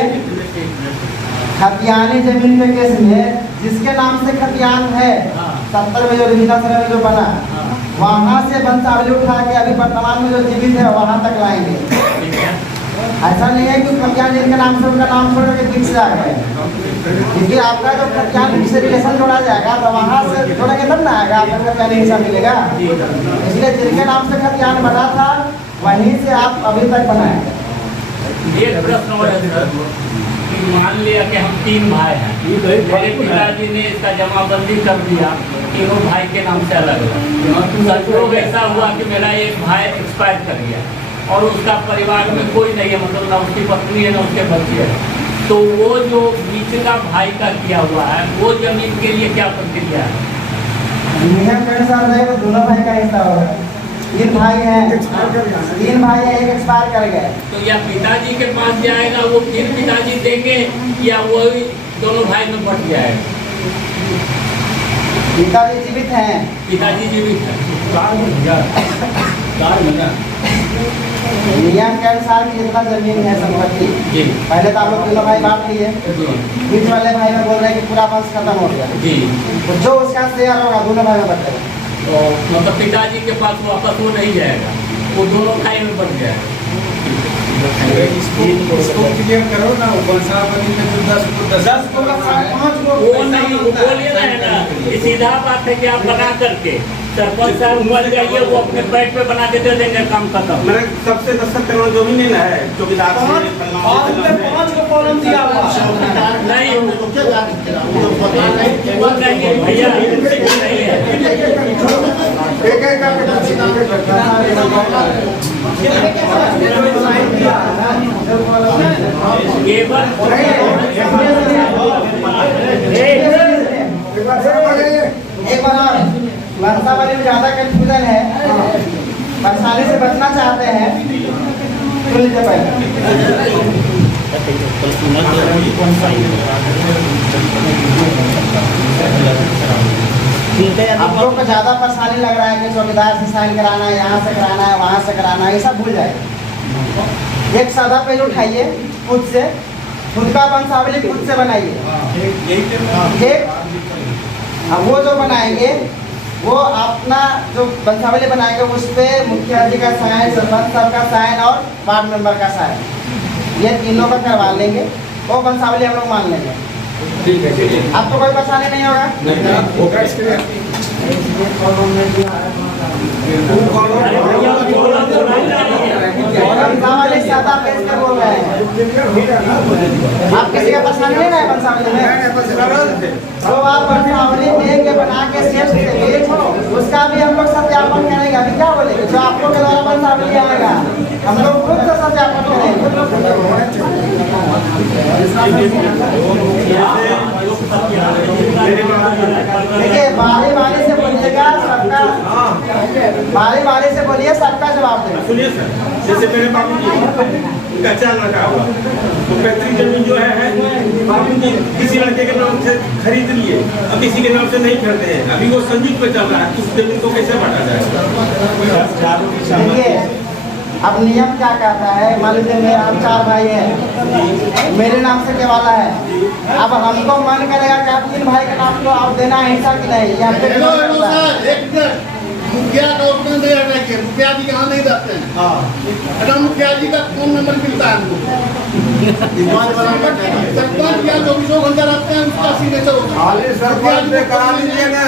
खतियानी जमीन के केस में जिसके नाम से खतियान है, 70 में जो रिविजन सर्वे में जो बना, वहाँ से वंशावली उठा के अभी वर्तमान में जो जीवित है वहाँ तक लाएंगे। ऐसा नहीं है कि खतियान जिनके नाम से उनका नाम छोड़ के बीच से आ गए, क्योंकि आपका जो खतियान से रिलेशन जोड़ा जाएगा तो वहाँ से जोड़ेंगे तब ना आएगा आपका खतियानी हिस्सा मिलेगा। इसलिए जिनके नाम से खतियान बना था वहीं से आप अभी तक बनाएंगे। एक प्रश्न और है सर, कि मान लिया कि हम 3 भाई हैं, मेरे पिताजी ने इसका जमाबंदी कर दिया, तीनों भाई के नाम से अलग अलग, संजोग ऐसा हुआ कि मेरा एक भाई एक्सपायर कर गया और उसका परिवार में कोई नहीं है, मतलब ना उसकी पत्नी है ना उसके बच्चे हैं, तो वो जो बीच का भाई का किया हुआ है वो जमीन के लिए क्या प्रक्रिया है। नियम के अनुसार रहेगा दोनों भाई का हिस्सा होगा। 3 भाई हैं, 3 भाई हैं, एक एक्सपायर कर गए, तो या पिताजी के पास जाएगा वो फिर पिताजी देंगे या वो दोनों भाई में बट जाएगा। पिताजी जीवित हैं, पिताजी जीवित है, नियम के अनुसार की जितना जमीन है संपत्ति, जी पहले तो आप लोग तीनों भाई बांट लिए, बीच वाले भाई में बोल रहे हैं कि पूरा वंश खत्म हो गया, जी, तो जो उसका शेयर होगा दोनों भाई में बटेगा। तो मतलब पिताजी के पास वापस वो नहीं जाएगा, वो दोनों भाई में बट जाएगा। इसको क्लियर करो ना, वंशावली में जो 10 को 10 को 5 को वो नहीं, वो बोलिए ना, ये सीधा बात है कि आप बना करके सरपंच साहब मर जाइए, वो अपने पेट पे बना के दे देंगे, काम खत्म। मेरे सबसे दस्तखत करना जो भी नहीं ना है, चौकीदार से 5 को कॉलम दिया हुआ नहीं वो नहीं भैया, नहीं है केवल एक बार और वंशावली में ज्यादा कंफ्यूजन है, परेशानी से बचना चाहते हैं, सुन लीजिए पहले। आप लोग को ज़्यादा परेशानी लग रहा है कि चौकीदार से साइन कराना है, यहाँ से कराना है, वहाँ से कराना है, ये सब भूल जाए। एक सादा पेज उठाइए खुद से, खुद का वंशावली खुद से बनाइए। ठीक। अब वो जो बनाएंगे वो अपना जो वंशावली बनाएंगे उस पर मुखिया जी का साइन, सरपंच साहब का साइन और वार्ड मेंबर का साइन, ये तीनों का करवा लेंगे। वो वंशावली हम लोग मान लेंगे। ठीक है, ठीक है। आपको कोई परेशानी नहीं होगा। होगा इसके लिए वंशावली सादा पेज पे बोल रहे हैं। आप किसी का परेशानी नहीं है वंशावली में? तो आप वंशावली देंगे बना के सेठ से देखो, उसका भी हम लोग सत्यापन करेंगे। अभी क्या बोलेंगे? जो आपको के द्वारा वंशावली आएगा हम लोग खुद से सत्यापन करेंगे। देखिए बारी बारी से बोलिएगा, सबका बारी बारी से बोलिए, सबका जवाब देंगे। सुनिए सर, जैसे मेरे बाबू जी उनका 4 लड़का हुआ, तो पैतृक जमीन जो है बाबू जी किसी लड़के के नाम से खरीद लिए, अब किसी के नाम से नहीं करते हैं, अभी वो संयुक्त पे चल रहा है, उस जमीन को कैसे बांटा जाएगा? देखिए अब नियम क्या कहता है, मान लीजिए मेरे हम 4 भाई हैं, मेरे नाम से केवाला है। अब हमको मन करेगा कि आप 3 भाई के नाम को आप देना है हिस्सा कि नहीं, या फिर मुखिया का उसमें नहीं रहना चाहिए। मुखिया जी यहाँ नहीं रहते हैं। अगर मुखिया जी का फोन नंबर मिलता है हमको, सरपंच या 24 घंटा रहते हैं, उसका सिग्नेचर होता है। सरपंच से करा लीजिए ना।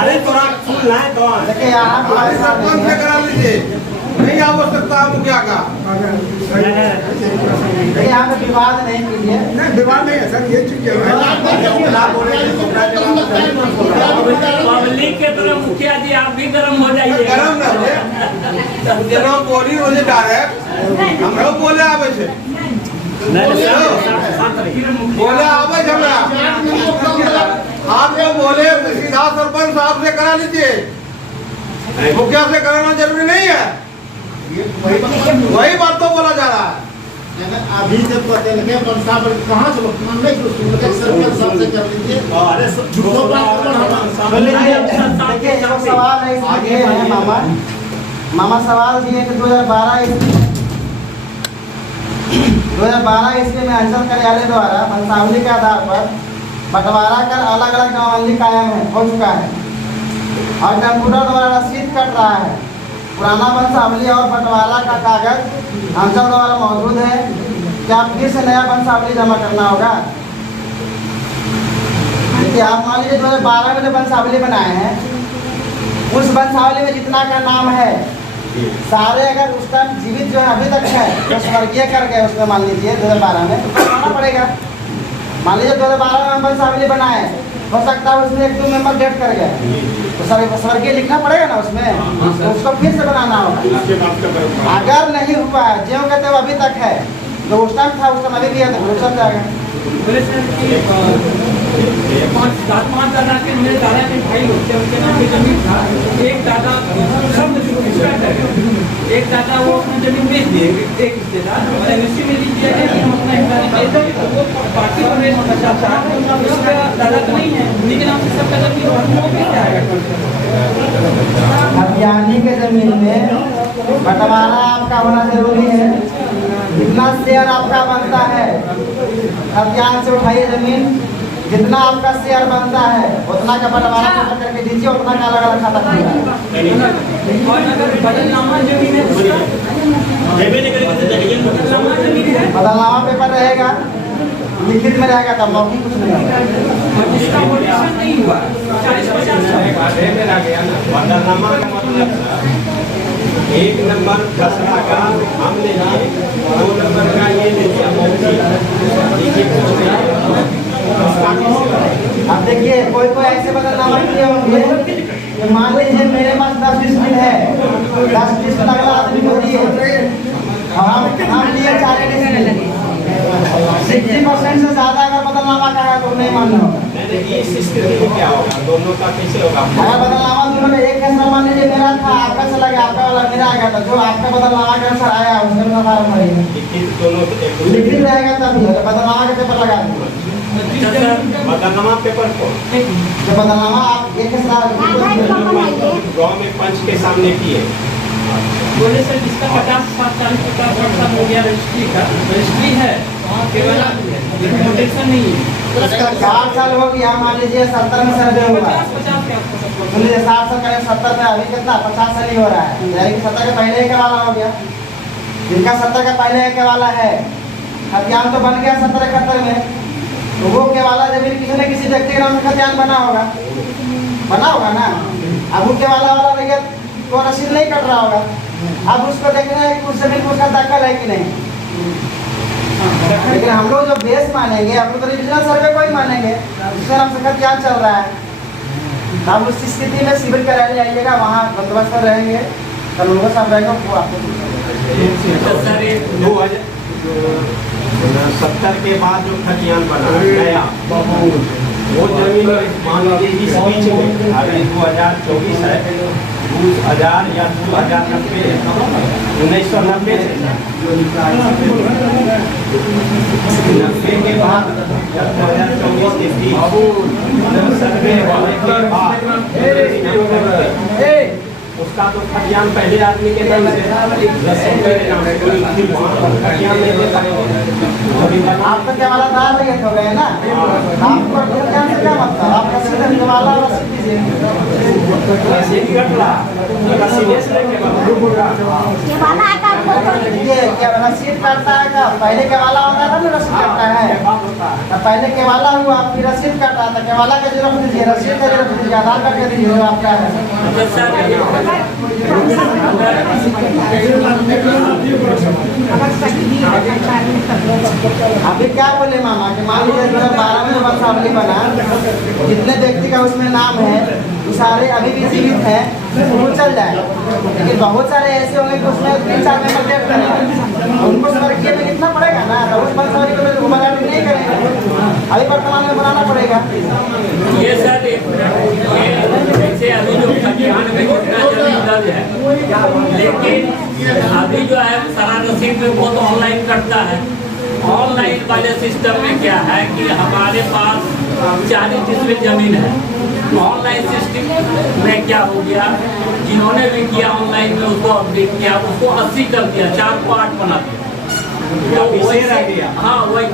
अरे थोड़ा सुन लाए तो देखिए यहाँ हमारे साथ सरपंच से करा लीजिए, नहीं आवश्यकता है मुखिया का। देखिए यहाँ पे विवाद नहीं कीजिए। नहीं विवाद नहीं है सर, ये चीज पब्लिक के तरह मुखिया जी आप भी गर्म हो जाइए। गरम ना हो जेना बोली रोजे डायरेक्ट हमरो बोले आवे छे, बोले आवे छे हमरा। आप जो बोले सीधा सरपंच साहब से करा लीजिए, मुखिया से कराना जरूरी नहीं है। वही बात तो बोला जा रहा है। अभी जब बदलके वंशावली कहाँ से वर्तमान में सरपंच साहब से कर लीजिए। देखिए जो सवाल है इसमें ये है मामा सवाल दिए कि 2012 ईस्वी में अंचल कार्यालय द्वारा वंशावली के आधार पर बंटवारा कर अलग अलग जमाबंदी कायम हो चुका है और कंप्यूटर द्वारा रसीद कट रहा है। पुराना वंशावली और बंटवारा का कागज अंचल द्वारा मौजूद है, क्या फिर से नया वंशावली जमा करना होगा? देखिए आप मान लीजिए 2012 में जो वंशावली बनाए हैं उस वंशावली में जितना का नाम है सारे अगर उस टाइम जीवित जो है अभी तक है तो स्वर्गीय कर गए उसमें मान लीजिए 2012 में तो करना पड़ेगा। मान लीजिए 2012 में हम वंशावली बनाए, हो सकता है उसमें 1-2 मेंबर डेथ कर गए तो स्वर्गीय लिखना पड़ेगा ना उसमें, तो उसको फिर से बनाना होगा। अगर नहीं हुआ है जो कहते हो अभी तक है जो उस टाइम था उस टाइम अभी भी है तो चल जाएगा। पाँच दादा के मेरे दादा के भाई होते हैं, उनके नाम की जमीन था। एक दादा सब एक दादा वो अपनी जमीन बेच दिए, एक हिस्सेदार और एनओसी में लिख दिया कि हम अपना हिस्सा बेच देंगे, तो वो पार्टी को रेट उसका दादा तो नहीं है, उन्हीं के नाम से सबका जमीन वो बेच जाएगा। खतियानी के जमीन में बंटवारा आपका होना जरूरी है। जितना शेयर आपका बनता है खतियान से उठाइए जमीन, जितना आपका शेयर बनता है उतना का बंटवारा करके दीजिए, उतना का अलग अलग खाता खुलेगा। और अगर बदलनामा जमीन है बदलनामा जमीन है बदलनामा पेपर रहेगा, लिखित में रहेगा तब मौखिक कुछ नहीं होगा। और जिसका वोटेशन नहीं हुआ 40-50 एक नंबर खसरा का हमने लिए, 2 नंबर का ये ले लिया। अब देखिए कोई ऐसे बदलनामा किए होंगे कि मान लीजिए मेरे पास 10 डिसमिल है, 10 डिसमिल अगला आदमी को दिए, हम लिए 40 डिसमिल, 60% से ज्यादा अगर बदलनामा का है तो नहीं मान्य होगा। इस स्थिति में क्या होगा, दोनों का कैसे होगा? अगर बदलनामा दोनों में एक कैसा मान लीजिए मेरा था, आपका चला गया, आपका वाला मेरा आ गया, तो जो आपका बदलनामा के अनुसार आया उसके अनुसार फार्म भरेंगे। लिखित दोनों एक दूसरे लिखित रहेगा तभी तो बदलनामा के पेपर लगा देंगे। बदलनामा पेपर को जो बदलनामा आप एक के साथ गाँव में पंच के सामने किए, बोले सर जिसका 50-40-50 हो गया रजिस्ट्री का, रजिस्ट्री है केवल लेकिन प्रोटेक्शन नहीं है। 60 साल हो गया, मान लीजिए 70 में सर्वे हुआ, 50 के आसपास सुनिए 60 साल करें 70 में अभी कितना 50 साल ही हो रहा है, यानी कि 70 के पहले एक वाला हो गया। जिनका 70 का पहले एक वाला है, खतियान तो बन गया 70-71 में, तो वो के वाला जमीन किसी न किसी व्यक्ति के नाम से खतियान बना होगा ना। अब वो के वाला भैया तो रसीद नहीं कट रहा होगा, अब उसको देखना है कि उस जमीन को उसका दखल है कि नहीं। लेकिन हम लोग जो बेस मानेंगे, हम लोग तो रिविजनल सर्वे को ही मानेंगे, जिसका नाम से खतियान चल रहा है। हम उस स्थिति में सिविल कराने जाइएगा, वहाँ बंदोबस्त पर रहेंगे, कानून का सब रहेगा, वो आपको 2070 के बाद जो खतियान बना नया, वो जमीन मान लीजिए इस बीच में अभी 2024 है, 2000 या 2090 1990 के बाद 2024 के बीच सर्वे होने के बाद उसका तो खतियान पहले आदमी के नाम से खतियान नहीं दे पाएंगे। आपका क्या वाला दाल रही हो गए ना, आपको खतियान से क्या मतलब, आप रसीद वाला रसीद दीजिए, रसीद कट रहा, रसीद से लेके ये क्या रसीद काटता है का पहले के वाला होता था ना, रसीद काटता है, तो पहले के वाला हुआ फिर रसीद काटा, तो के वाला का जरूरत दीजिए, रसीद का जरूरत दीजिए, आधार कार्ड का दीजिए, आप क्या है। अभी क्या बोले मामा कि मान लीजिए 2012 में जो वंशावली बना, जितने व्यक्ति का उसमें नाम है वो सारे अभी भी जीवित हैं, वो चल जाए। लेकिन बहुत सारे ऐसे होंगे कि उसमें 3-4 मेंबर डेथ करेंगे, उनको स्वर्गीय में कितना पड़ेगा ना, तो उस वंशावली को तो घुमाना नहीं करेंगे, अभी वर्तमान में बनाना पड़ेगा। ये सर जैसे अभी जो खतियान में कितना जमीन दर्ज है, लेकिन अभी जो है सारा रसीद में वो तो ऑनलाइन करता है। ऑनलाइन वाले सिस्टम में क्या है कि हमारे पास 40 डिसमिल जमीन है, ऑनलाइन सिस्टम में क्या हो गया, जिन्होंने भी किया ऑनलाइन में उसको अपडेट किया, उसको 80 कर दिया, 4 को 8 बना दिया, तो वही रह गया। हाँ वही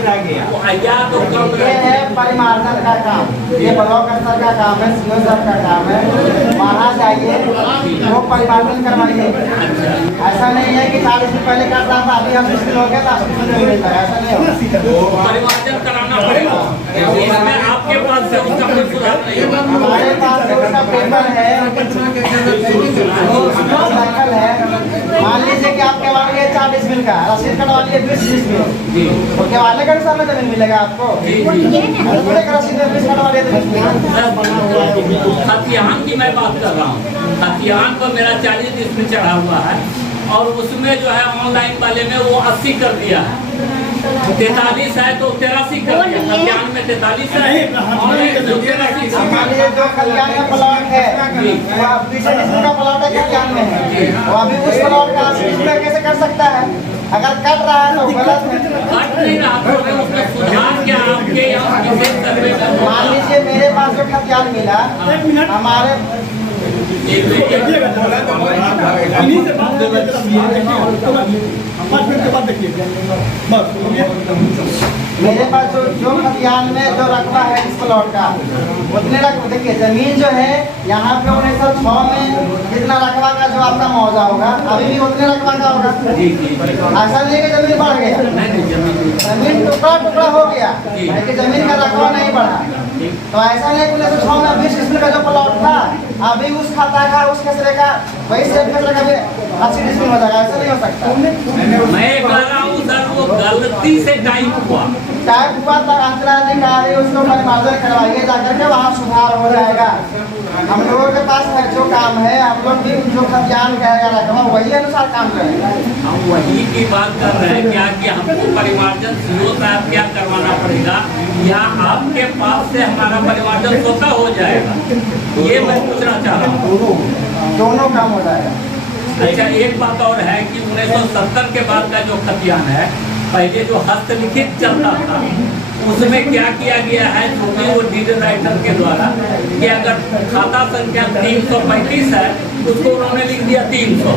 रह गया। या तो ये है परिमार्जन का काम, ये ब्लॉक स्तर का काम है, सीओ सर का काम है, वहाँ जाइए वो परिमार्जन करवाइए। ऐसा नहीं है कि 40 दिन पहले कर रहा था, अभी 80 दिन हो गया तो 80 दिन मिलता है, ऐसा नहीं होगा। परिमार्जन कराना पड़ेगा, इसमें आपके पास से उसका कोई सुधार नहीं होगा। हमारे पास जो उसका पेपर है, दखल है, मान लीजिए कि आपके वहाँ ये 40 डिसमिल का रसीद कटवा लिए 20 डिसमिल, तो क्या वाले के अनुसार में जमीन मिलेगा आपको, थोड़े का रसीद में 20 कटवा लिए 20 खतियान की मैं बात कर रहा हूँ। खतियान पर मेरा 40 डिसमिल चढ़ा हुआ है और उसमें जो है ऑनलाइन वाले में वो 80 कर दिया है, 43 है तो 83 कर दिया, खतियान में 43 है, ऑनलाइन में 83। हमारे ये जो खतियान का प्लॉट है वो आप 20 डिसमिल का प्लॉट है, खतियान में है, वो अभी उस प्लॉट का 80 डिसमिल कैसे कर सकता है, अगर कट रहा है तो गलत है। कट नहीं रहा तो मैं उसमें सुधार क्या आपके यहाँ किसी सर्वे में मान लीजिए मेरे पास जो खतियान मिला, हमारे मेरे पास जो खतियान में जो रकबा है इस प्लॉट का, उतने रकबा देखिए जमीन जो है यहाँ पे 1906 में जितना रकबा का जो आपका मुआवजा होगा अभी भी उतने रकबा का होगा। ऐसा नहीं कि जमीन बढ़ गया, जमीन टुकड़ा हो गया लेकिन जमीन का रकबा नहीं बढ़ा। तो ऐसा नहीं कि 1906 में 20 डिसमिल का जो प्लॉट था अभी उस खाता का उस खसरे का वही सेठ खसरे का भी 80 डिसमिल हो जाएगा, ऐसा नहीं हो सकता। मैं कह रहा हूँ सर वो गलती से टाइप हुआ तो अंतराधिकारी उसको परिमार्जन करवाइए जाकर के, वहाँ सुधार हो जाएगा। हम लोगों के पास जो काम है हम लोग भी जो खतियान कहेगा रकबा वही अनुसार काम करेंगे। हम वही की बात कर रहे हैं क्या कि हमको परिमार्जन सीओ साहब क्या करवाना पड़ेगा या आपके पास से हमारा परिमार्जन स्वतः हो जाएगा, ये मैं पूछना चाह रहा हूँ। दोनों काम हो जाएगा। अच्छा, एक बात और है कि 1970 के बाद का जो खतियान है, पहले जो हस्तलिखित चलता था उसमें क्या किया गया है, चूंकि वो डीड राइटर के द्वारा कि अगर खाता संख्या 335 है उसको उन्होंने लिख दिया 300,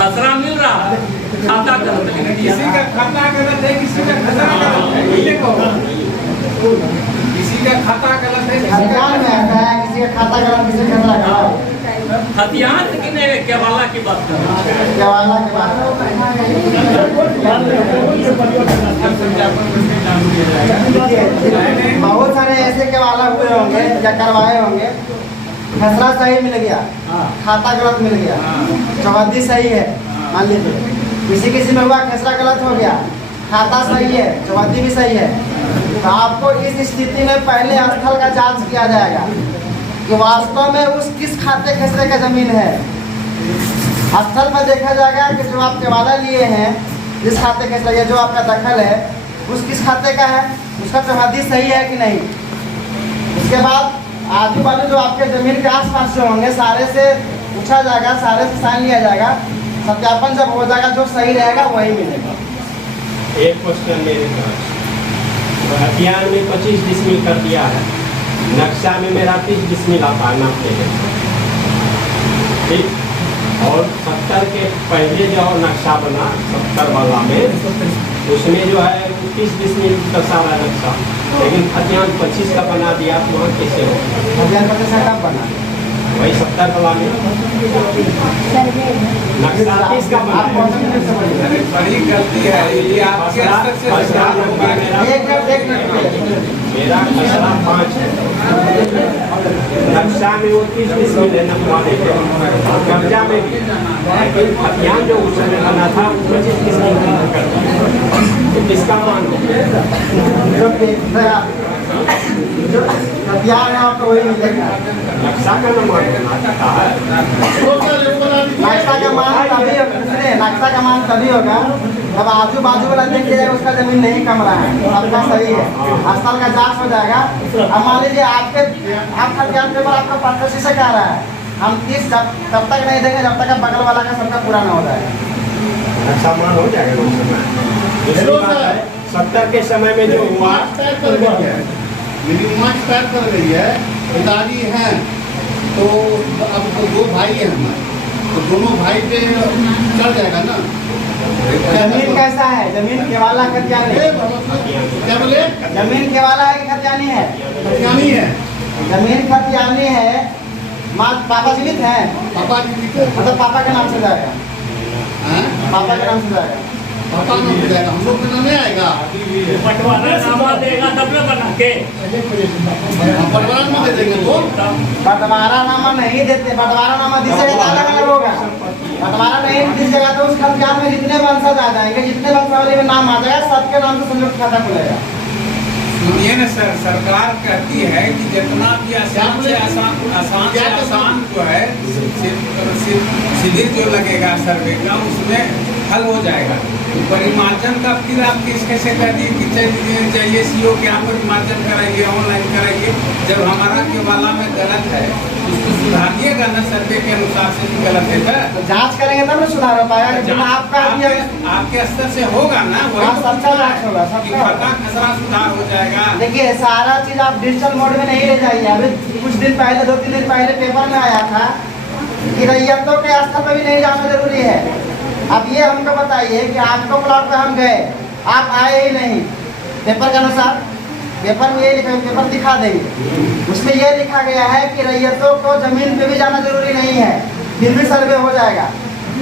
खसरा मिल रहा है, खाता गलत लिख दिया। किसी का खाता गलत है, किसी का खसरा गलत है, ये कहो। किसी का खाता गलत है, खतियान में आता है, किसी का खाता गलत, किसी का खतरा गलत। खतियान की नहीं, केवाला की बात कर रहा हूँ। केवाला के बाद बहुत सारे ऐसे केवाला हुए होंगे या करवाए होंगे, खसरा सही मिल गया, खाता गलत मिल गया, चौहद्दी सही है, मान लीजिए किसी किसी में हुआ खसरा गलत हो गया, खाता सही है, चौहद्दी भी सही है, तो आपको इस स्थिति में पहले स्थल का जांच किया जाएगा कि वास्तव में उस किस खाते खसरे का जमीन है। स्थल पर देखा जाएगा कि जो आप केवाला लिए हैं, जिस खाते खसरे या जो आपका दखल है उस किस खाते का है, उसका चौहद्दी सही है कि नहीं। उसके बाद आजू बाजू जो आपके ज़मीन के आसपास जो होंगे सारे से पूछा जाएगा, सारे से साइन लिया जाएगा, सत्यापन जब हो जाएगा जो सही रहेगा वही मिलेगा। एक क्वेश्चन मेरे पास, हथियार में 25 डिसमिल कर दिया है, नक्शा में मेरा 30 डिसमिल आता है नापते हैं, ठीक। और 70 के पहले जो नक्शा बना 70 वाला में, उसमें जो है 30 डिसमिल का सारा नक्शा, लेकिन खतियान 25 का बना दिया, तो वहाँ कैसे हो? खतियान 25 का कब बना? वही 70 वाला में नक्शा 30 का बना है। बड़ी गलती है ये, आपके स्तर से मेरा खसरा 5 है, नक्शा में वो 30 डिसमिल है, नंबर कब्जा में भी, लेकिन खतियान जो उस समय बना था 25 डिसमिल कर दिया, तो किसका मान जो खतियान है आपको वही मिलेगा। नक्शा का नंबर बनता है। नक्शा का मान तभी नक्शा का मान तभी होगा जब आजू बाजू वाला देख लिया उसका जमीन नहीं कम रहा है, सबका सही है, स्थल का जांच हो जाएगा। अब मान लीजिए आप खतियान पेपर आपका 85 से कह रहा है, हम 30 तब तक नहीं देंगे जब तक बगल वाला का सबका पूरा ना हो जाएगा। नक्शा मान हो जाएगा उस समय। दूसरी बात है 70 के समय में जो हुआ, मेरी मार्च पैर कर रही है, पिताजी हैं तो अब तो 2 भाई हैं हमारे, तो दोनों भाई पे चढ़ जाएगा ना। जमीन कैसा है? जमीन केवाला खतियानी? क्या बोले? जमीन केवाला है कि खतियानी है? खतियानी है। जमीन खतियानी है। माँ पापा जीवित हैं? पापा जी ठीक है, मतलब पापा के नाम से जाएगा? हैं? पापा के नाम से जाएगा? पापा नाम हो जाएगा, हम लोग के नाम नहीं आएगा। बंटवारा नामा देगा तब ना बना के, बंटवारा में दे देंगे तो बंटवारा नामा नहीं देते, बंटवारा नामा दीजिएगा तो अलग अलग होगा। बंटवारा नहीं दीजिएगा तो उस खतियान में जितने वंशज आ जाएंगे, जितने वंशावली में नाम आ जाएगा, सबके नाम से संयुक्त खाता खुलेगा। सुनिए ना सर, सरकार कहती है कि जितना भी आसान से आसान जो है शिविर जो लगेगा सर्वे का, उसमें हल हो जाएगा। तो परिमार्जन का फिर आप कैसे कर दिए कि चाहिए सीओ के यहाँ परिमार्जन कराइए, ऑनलाइन कराइए, जब हमारा केवाला में गलत है उसको सुधारिएगा ना सर्वे के अनुसार से गलत है तो जांच करेंगे तब ना सुधार हो पाएगा। लेकिन आपका आपके स्तर से होगा ना, वही सबका जांच होगा, सबका खाता खसरा सुधार हो जाएगा। देखिए सारा चीज आप डिजिटल मोड में नहीं ले जाइए। अभी कुछ दिन पहले 2-3 दिन पहले पेपर में आया था कि रैयतों के स्तर पर भी नहीं जाना जरूरी है। अब ये हमको बताइए कि आपको प्लॉट पे हम गए, आप आए ही नहीं, पेपर के अनुसार पेपर में ये लिखा, पेपर दिखा देंगे, उसमें ये लिखा गया है कि रैयतों को जमीन पे भी जाना जरूरी नहीं है, फिर भी सर्वे हो जाएगा।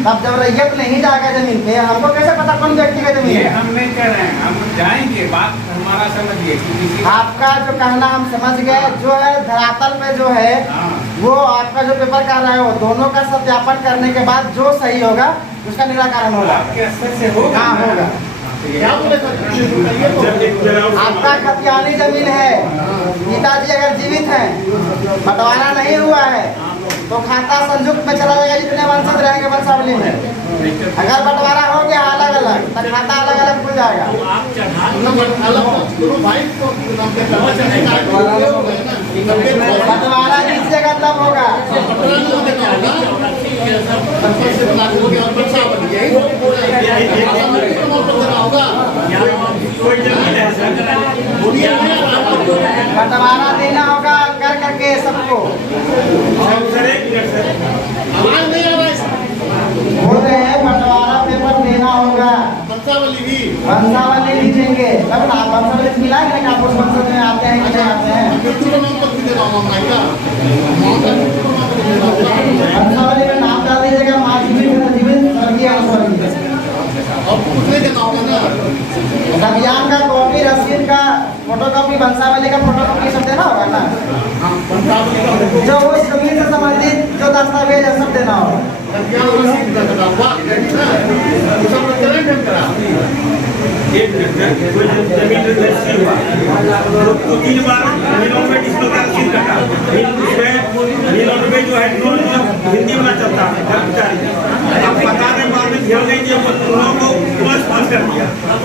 अब जब रैयत नहीं जाएगा जमीन पे, हमको कैसे पता कौन व्यक्ति का जमीन ये है? हम नहीं कह रहे हैं, हम जाएंगे, बात हमारा समझिए कि किसी आपका जो कहना हम समझ गए, जो है धरातल पे जो है वो आपका जो पेपर कर रहा है वो दोनों का सत्यापन करने के बाद जो सही होगा उसका निराकरण होगा। आपके स्तर से होगा। हाँ होगा। क्या बोले सर? ये तो जब एक जनाब आपका खतियानी जमीन है, पिताजी अगर जीवित हैं, बंटवारा नहीं हुआ है तो खाता संयुक्त में चला जाएगा जितने वंशज रहेंगे वंशावली में। अगर बंटवारा हो गया अलग अलग तो खाता अलग अलग खुल जाएगा। तो आप चढ़ा अलग दोनों भाई को नाम पे करना चाहिए। बंटवारा लीजिएगा तब होगा। कोई जमीन है सर, बंटवारा देना होगा कर करके सबको। सर एक मिनट सर, आवाज नहीं आ रहा है। बोल रहे हैं बंटवारा पेपर देना होगा, वंशावली भी वंशावली लीजिएंगे तब ना। वंशावली मिलाएंगे ना, आप उस वंशज में आते हैं कि नहीं आते हैं। मृत्यु नाम पर भी दे रहा हूँ मैं क्या मृत्यु नाम पर दे रहा हूँ। वंशावली में नाम डाल दीजिएगा, माँ जीवित जीवित स्वर्गीय वंशावली। अब कुछ नहीं देना होगा ना। अभियान का कॉपी रसीद का फोटोकॉपी वंशावली का फोटोकॉपी सब देना होगा ना। वंशावली का जो उस जमीन से संबंधित जो दस्तावेज है सब देना होगा। एक मिनट सर, कोई जमीन रजिस्ट्री हुआ तो 3 बार मिलों में डिस्कल का रसीद कटा, मिलों में जो है हिंदी में चलता है कर्मचारी, अब पता नहीं बाद में ध्यान नहीं दिया, लोगों को बस पास कर दिया। अब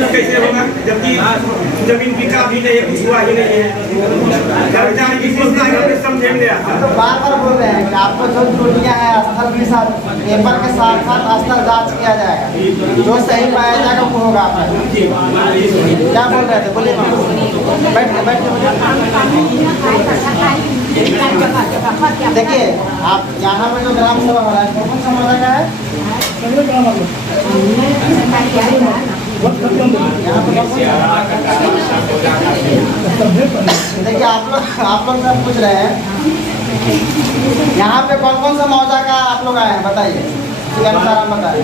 तो कैसे होगा जबकि जमीन बिका भी नहीं है, कुछ हुआ ही नहीं है। कर्मचारी की सूचना समझे नहीं आता। तो बार बार बोल रहे हैं कि आपको जो त्रुटियां हैं स्थल के साथ पेपर के साथ साथ स्थल जांच किया जाएगा, जो सही पाया जाएगा वो होगा। क्या बोल रहे थे, बोलिए। बैठ के देखिए, आप यहाँ पे जो ग्राम सभा हो रहा है कौन सा मौजा का है? देखिए आप लोग सब पूछ रहे हैं यहाँ पे कौन सा मौजा का आप लोग आए हैं, बताइए। उसी अनुसार हम बताएं।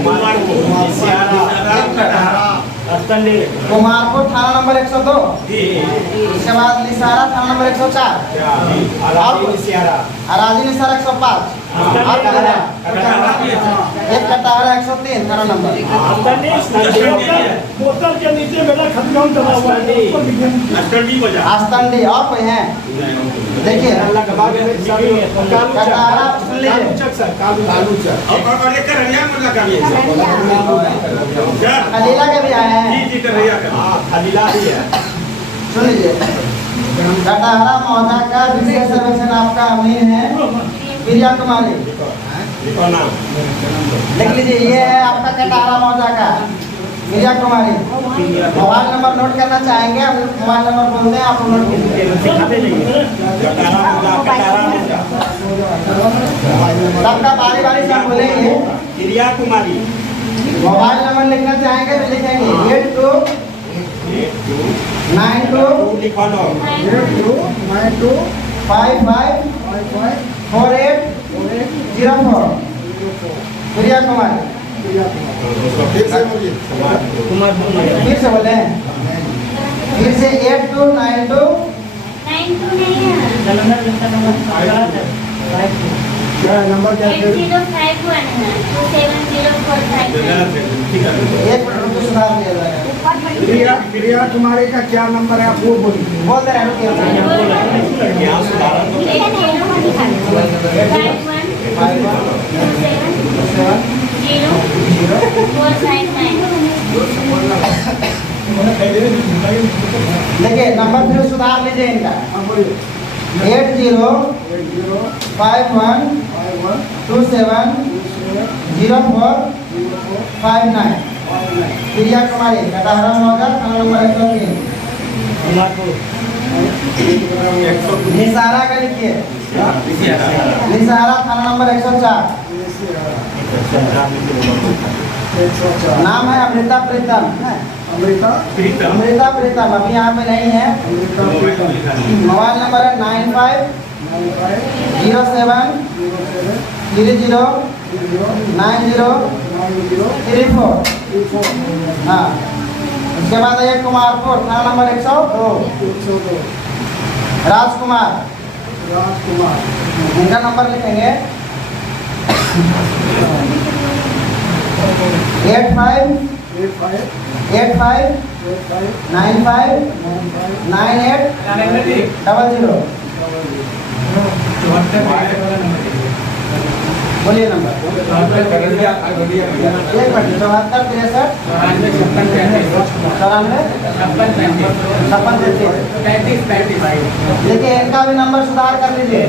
कुमारपुर थाना नंबर 102, उसके बाद लिसारा थाना नंबर 104, अराजी लिसारा 105, एक कटारा 103 थाना नंबर। बोतल के नीचे मेरा खतगांव दबा हुआ है। आस्तंडी और कोई हैं? देखिए कटारा सुन लीजिए, खलीला के भी आए हैं। सुन लीजिए, कटारा मौजा का विशेष सर्वेक्षण आपका अमीन है प्रिया कुमारी। लिख लीजिए, ये है आपका कटारा मौजा का Priya Kumari. Mobile number note करना चाहेंगे, मोबाइल नंबर बोलते हैं, आप नोट कीजिए। सबका बारी बारी से आप बोलेंगे। प्रिया कुमारी। मोबाइल नंबर लिखना चाहेंगे तो लिखेंगे 82 92 लिखो लो 8292 55 55 4804 प्रिया कुमारी। फिर से बोले, फिर से 8292 नंबर क्या है? 8051 है 27045। एक मिनट रुको, सुधार लिया जाएगा। प्रिया कुमारी का क्या नंबर है आप वो बोलिए। बोलते रहे, रुकिए। 51 देखिए नंबर फिर सुधार लीजिए इनका। 8051 27 0459 प्रिया कुमारी, कटारा मौजा थाना नंबर 103। निसारा का लिखिए, निसारा थाना नंबर 104। नाम है अमृता प्रीतम। अमृता अमृता प्रीतम अभी यहाँ पे नहीं है। मोबाइल नंबर है 95 07 30 90 34। हाँ, उसके बाद है कुमारपुर थाना नंबर 102 राजकुमार। इनका नंबर लिखेंगे 85 85959800। बोलिए नंबर। 74 63 94 देखिए इनका भी नंबर सुधार कर लीजिए।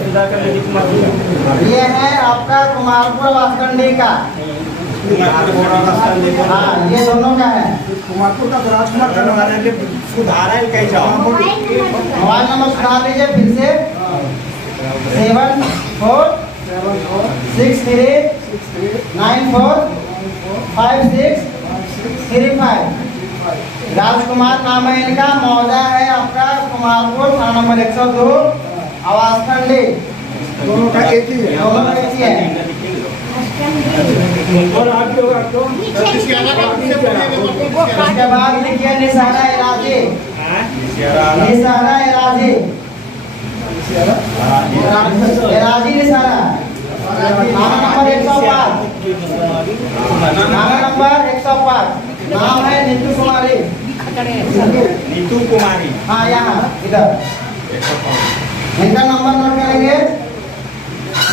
ये है आपका कुमारपुर वासकंडी का। हाँ ये दोनों का है। कुमारपुर का तो राजकुमार का नंबर है। सुधारा है कैसा मोबाइल नंबर सुधार लीजिए फिर से 7463945635। राजकुमार नाम है इनका। मौजा है आपका कुमारपुर, थाना नंबर 102 आवासखंडी। दोनों का एक ही है। दोनों का एक ही है। और आपके होगा तो उसके बाद लिखिए निशाना इराजी। निशाना इराजी। इराजी निशाना। थाना नंबर 105। थाना नंबर 105। नाम है नीतू कुमारी। नीतू कुमारी। हाँ यहाँ इधर। इनका नंबर नोट करेंगे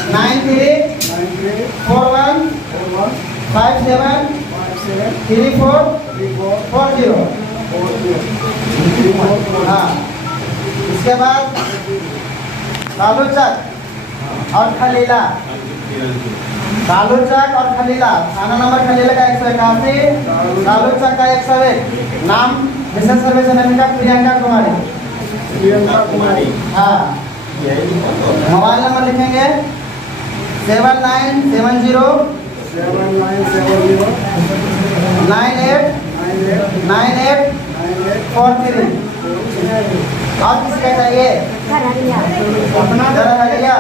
9341573440। हाँ इसके बाद कालूचक और खलीला। कालूचक और खलीला। थाना नंबर खलीला का 181, कालूचक का 101। नाम मिशन सर्विस का प्रियंका कुमारी। हाँ मोबाइल नंबर लिखेंगे 7970 989843। और किसका चाहिए? अपना हरिया।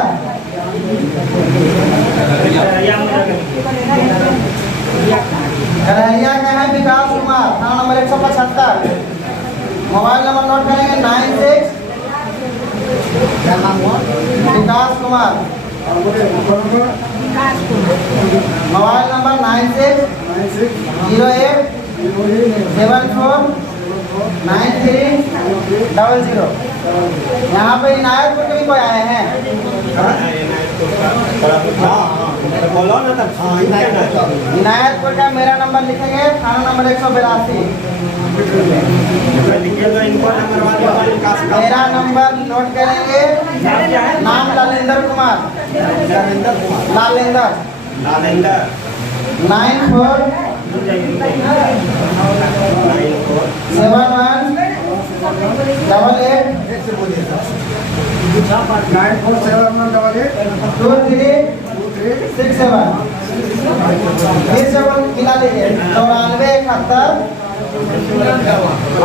करहरिया का है विकास कुमार। थाना नंबर 175। मोबाइल नंबर नोट करेंगे 96 विकास कुमार। Mobile number 9608749300। यहाँ पे इनायतपुर के भी कोई आए हैं? बोलो ना तब। इनायतपुर का मेरा नंबर लिखेंगे। थाना नंबर 182। मेरा नंबर नोट करेंगे। नाम लालेंद्र कुमार। लालेंद्र 9471882367। फिर से वो मिला लीजिए 9471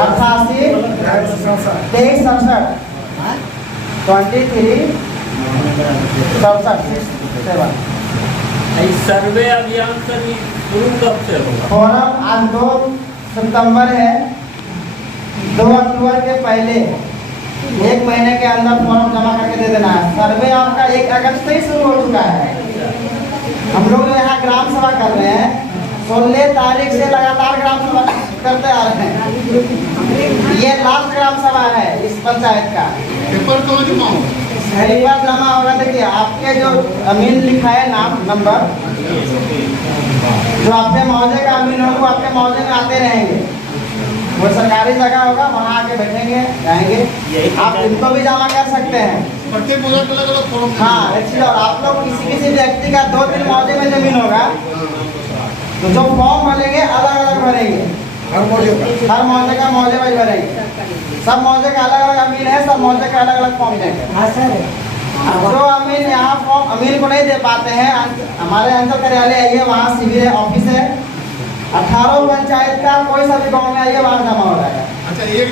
88 2367 2367। इस सर्वे अभियान सर शुरू कब से होगा? फॉर्म आज 2 सितंबर है। 2 अक्टूबर के पहले 1 महीने के अंदर फॉर्म जमा करके दे देना है। सर्वे आपका 1 अगस्त से ही शुरू हो चुका है। हम लोग जो यहाँ ग्राम सभा कर रहे हैं 16 तारीख से लगातार ग्राम सभा करते आ रहे हैं। ये लास्ट ग्राम सभा है इस पंचायत का। पेपर तो जमा हो पेपर जमा होगा। देखिए आपके जो अमीन लिखा है नाम नंबर, जो आपके मौजे का अमीन होगा वो आपके मौजे में आते रहेंगे। वो सरकारी जगह होगा वहाँ आके बैठेंगे जाएंगे। आप इनको भी जमा कर सकते हैं। प्रत्येक अलग अलग फॉर्म। हाँ एक्चुअली और आप लोग किसी व्यक्ति का 2-3 मौजे में जमीन होगा तो जो फॉर्म भरेंगे अलग अलग भरेंगे। हर मौजे का मौजे वाइज भरेंगे। सब मौजे का अलग अलग अमीन है। सब मौजे का अलग अलग फॉर्म देंगे। जो अमीन यहाँ फॉर्म अमीन को नहीं दे पाते हैं हमारे अंचल कार्यालय आइए, वहाँ शिविर है, ऑफिस है। 18 पंचायत का कोई सा भी गाँव में आइए वहाँ जमा हो जाएगा। अच्छा एक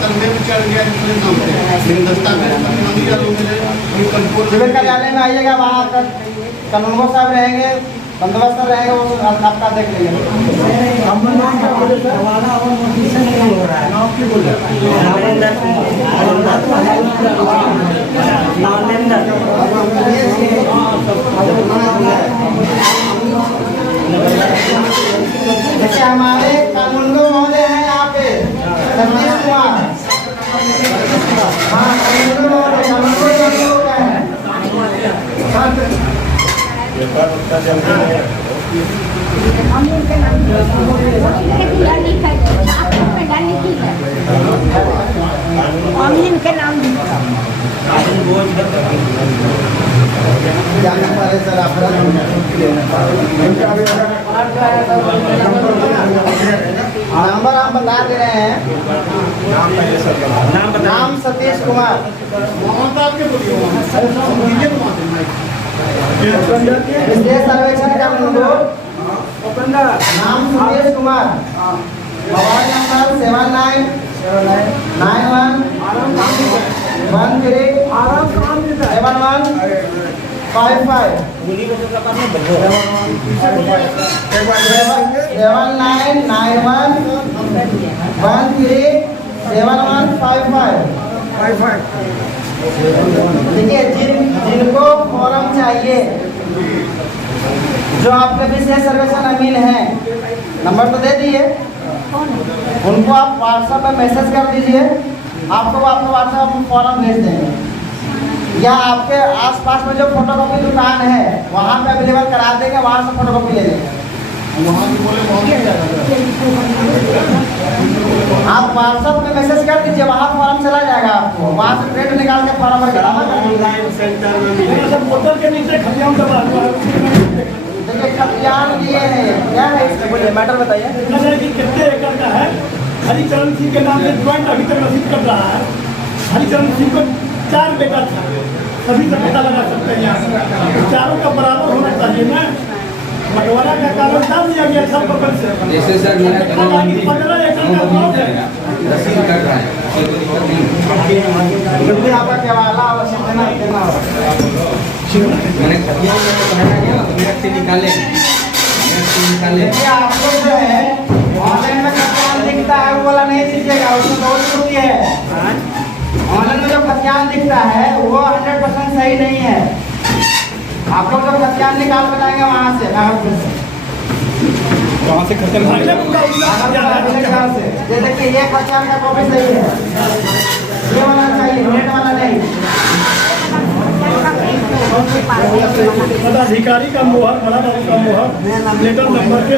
सर्वे में चल गया लेकिन दस्तावेज शिविर कार्यालय में आइएगा, वहाँ आपका कानूनगो साहब रहेंगे, बंदोबस्त रहेगा, वो आपका देख लेंगे। नाम जैसे हमारे कानूनगो महोदय हैं यहाँ पे सतीश कुमार। हाँ कानूनगो महोदय, कानूनगो का है। अमीन के नाम जाना पड़े सर आप नंबर आप बता दे रहे हैं। नाम सतीश कुमार। विशेष सर्वेक्षण का नाम Satish Kumar. Mobile number wifi ठीक है। जिनको फॉर्म चाहिए, जो आपके विशेष सर्वेक्षण अमीन हैं, नंबर तो दे दिए, उनको आप व्हाट्सएप में मैसेज कर दीजिए, आपको आपके व्हाट्सएप में फॉर्म भेज देंगे। या आपके आसपास में जो फोटोकॉपी दुकान है वहाँ पे अवेलेबल करा देंगे, वहाँ से फोटोकॉपी ले लेंगे। आप व्हाट्सएप में मैसेज कर दीजिए, वहाँ फॉर्म चला जाएगा आपको, वहाँ से प्रिंट निकाल के फॉर्म भर के जमा कर दीजिए। देखिए खतियान दिए हैं, क्या है इसमें बोलिए, मैटर बताइए। कितने एकड़ का है? हरिचरण सिंह के नाम से ज्वाइंट अभी तक रसीद कर रहा है। हरिचरण सिंह को 4 बेटा था, सभी से पता लगा सकते हैं यहाँ। चारों का बराबर होना चाहिए ना। बंटवारा का कागज डाल दिया गया सब पकड़ से। जैसे सर मेरा 15 एकड़ का ब्लॉक है। रसीद कर रहा है, कोई दिक्कत नहीं। क्योंकि आपका केवाला आवश्यक देना होगा। मैंने खतियान में तो बनाया गया, तो मेरा से निकाले। देखिए आपको जो है ऑनलाइन में खतियान दिखता है वो वाला नहीं दीजिएगा, उसमें बहुत त्रुटि है। ऑनलाइन में जो खतियान दिखता है वो 100% सही नहीं है। आप लोग जो खतियान निकाल के लाएंगे वहाँ से ये देखिए, ये खतियान का कॉपी सही है, ये वाला चाहिए, नेट वाला नहीं। पदाधिकारी का मोहर, बड़ा बाबू का मोहर, लेटर नंबर के